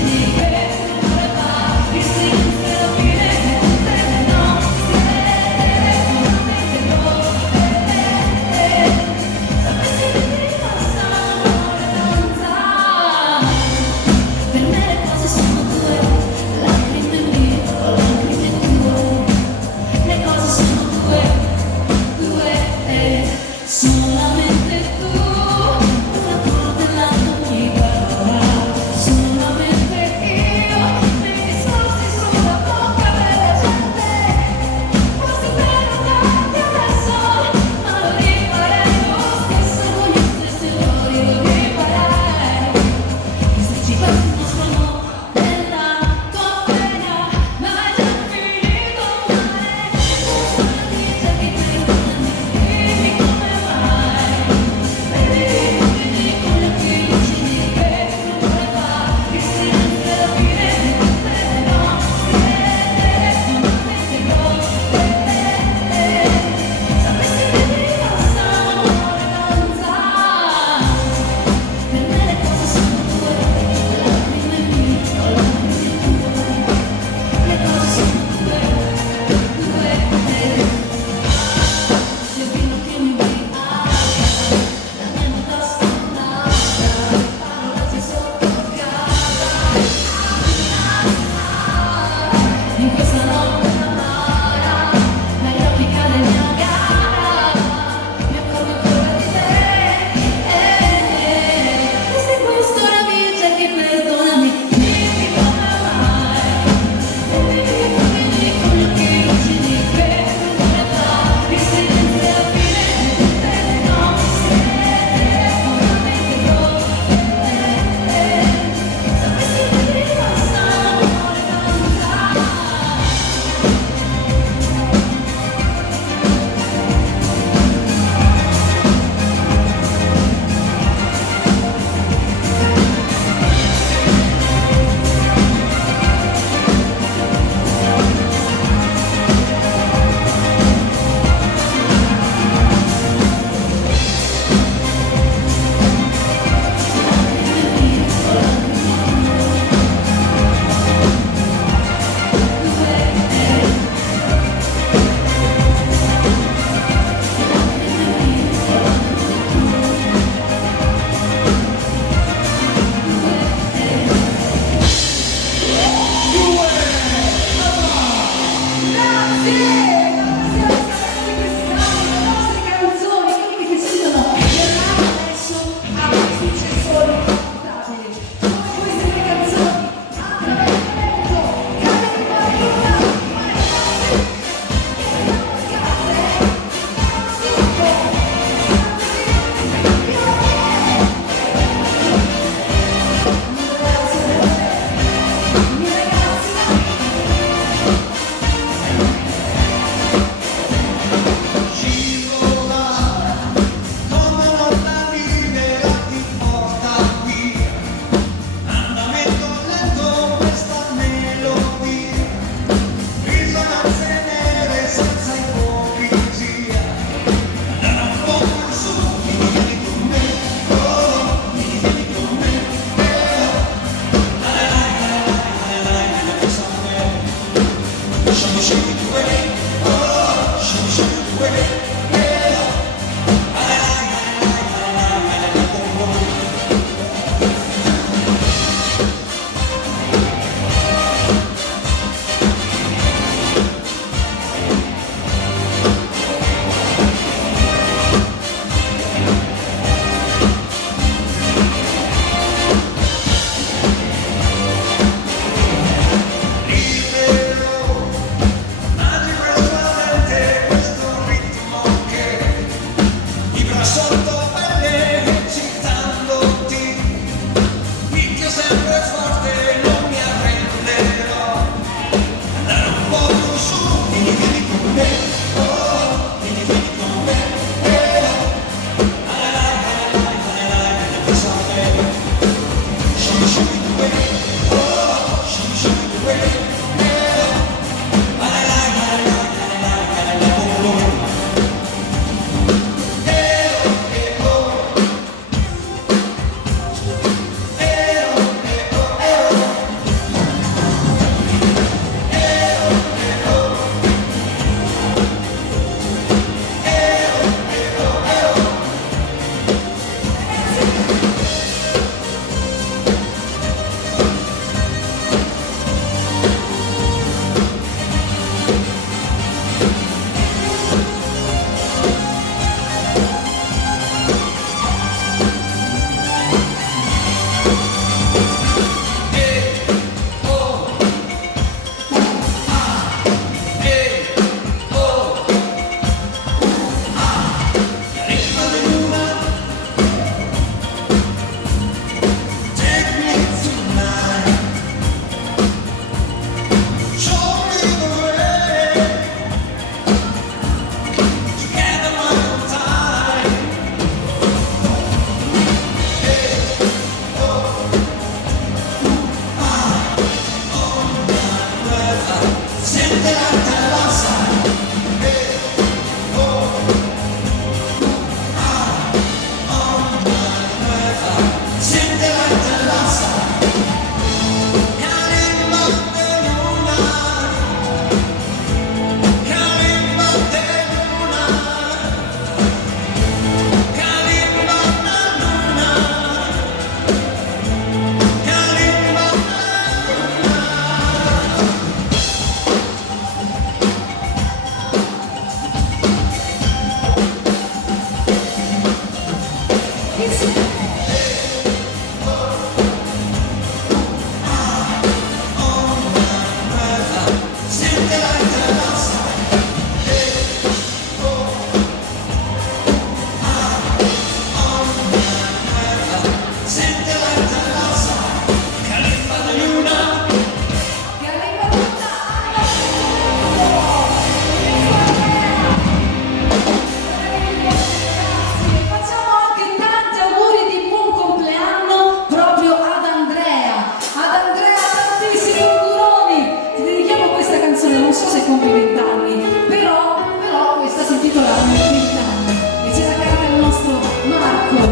compie 20 anni, però questa si intitola 20 anni e ce la canta il nostro Marco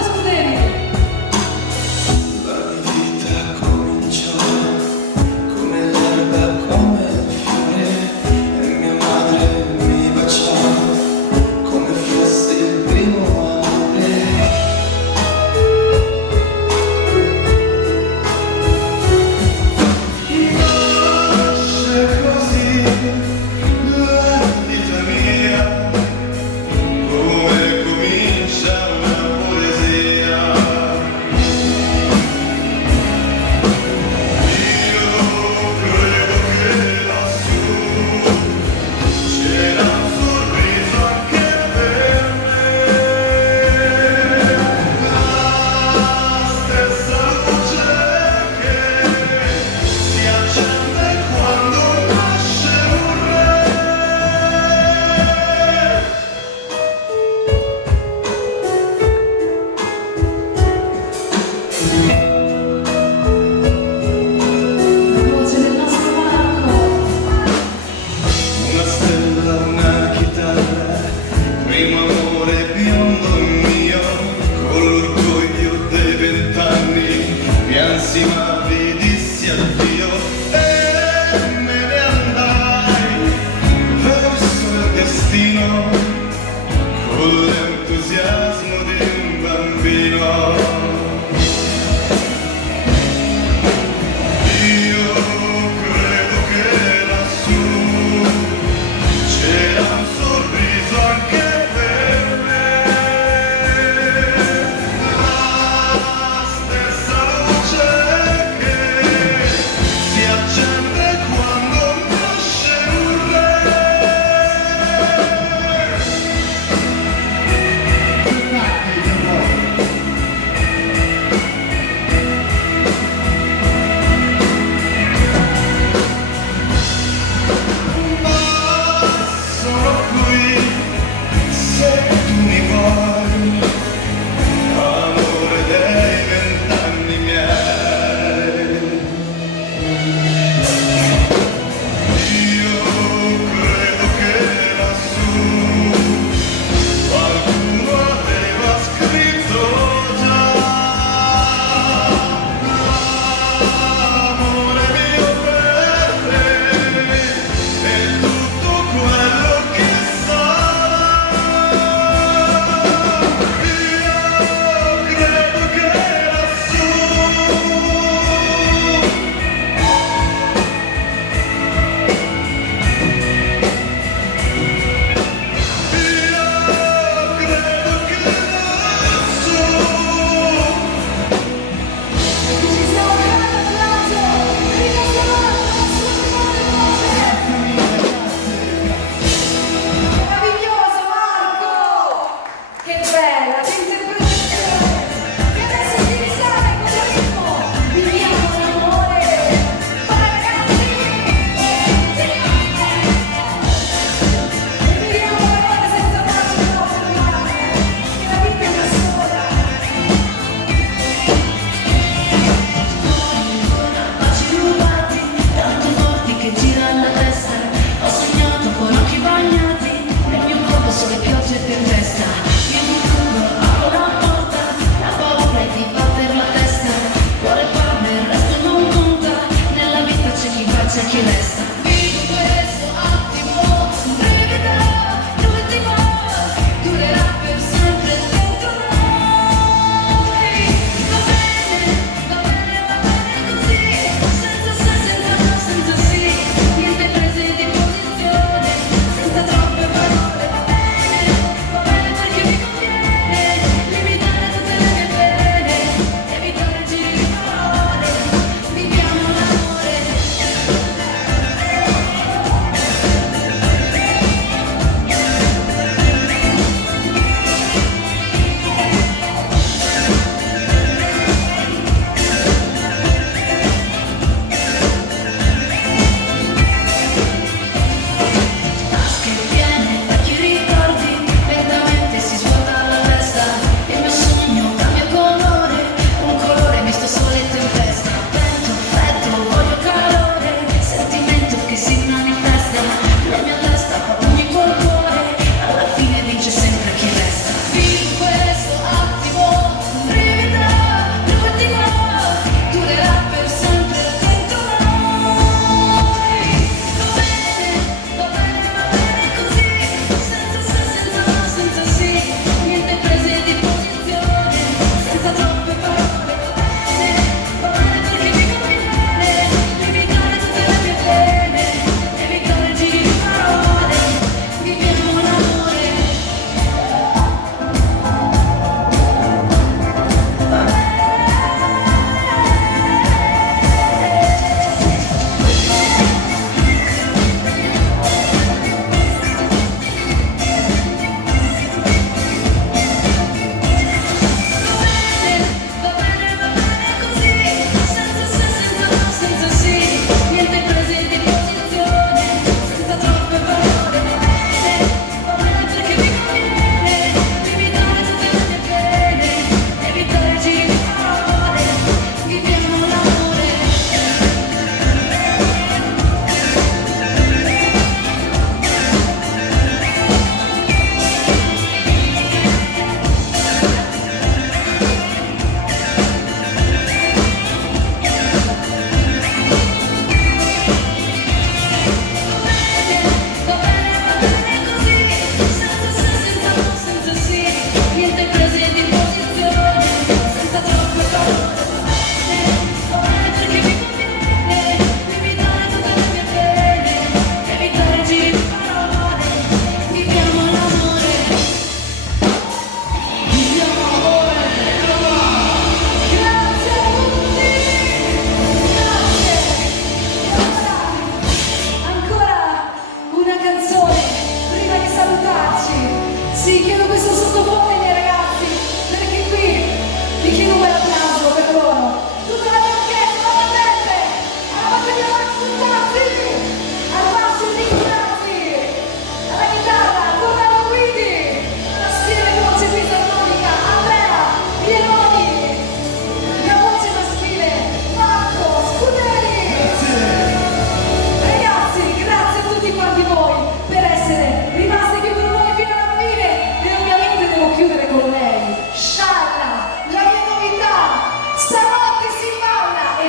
Scuderi. La mia vita cominciò come l'erba, come il fiore, e mia madre mi baciò come fosse il primo amore. Nasce così la vita mia, come comincia una poesia. Io credo che lassù c'era un sorriso anche per me, la stessa luce che si accende quando nasce un re. La voce del nostro Marco. Una stella, una chitarra, primo amore biondo mio, con l'orgoglio dei 20 anni, piansi ma vi dissi addio e me ne andai verso il destino, con l'entusiasmo di un bambino. Io credo che lassù c'era un sorriso anche per me, la stessa luce che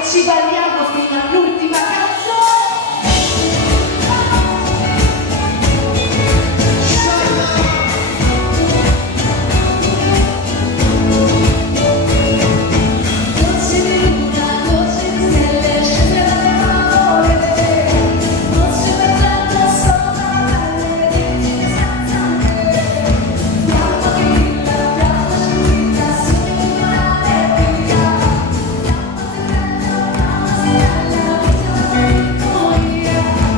ci balliamo fino all'ultima canzone. Voce di luna, voce di stelle, scende dalle parole, voce mezz'alta sopra le dici senza me, fiamma grilla, fiamma scintilla, singolare via, fiamma stella, vittoria, nostra notte non ti prenderai, fuori di amore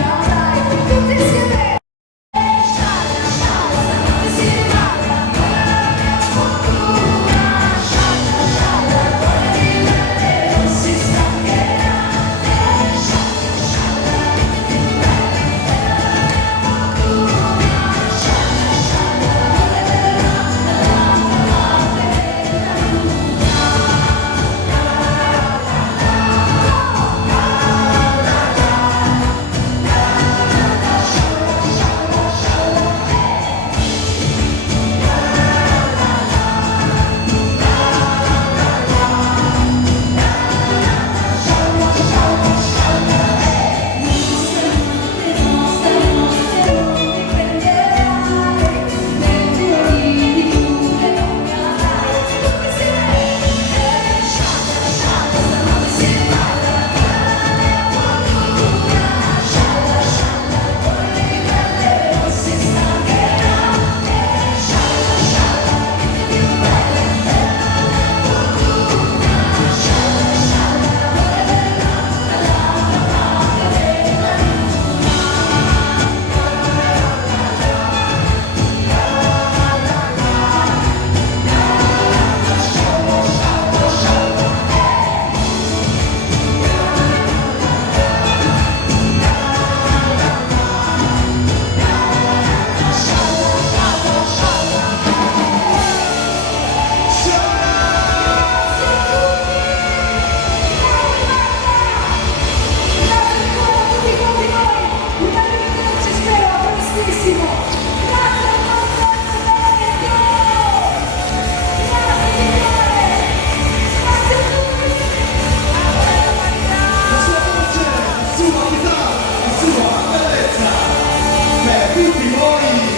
avrai, tutti insieme. tutti voi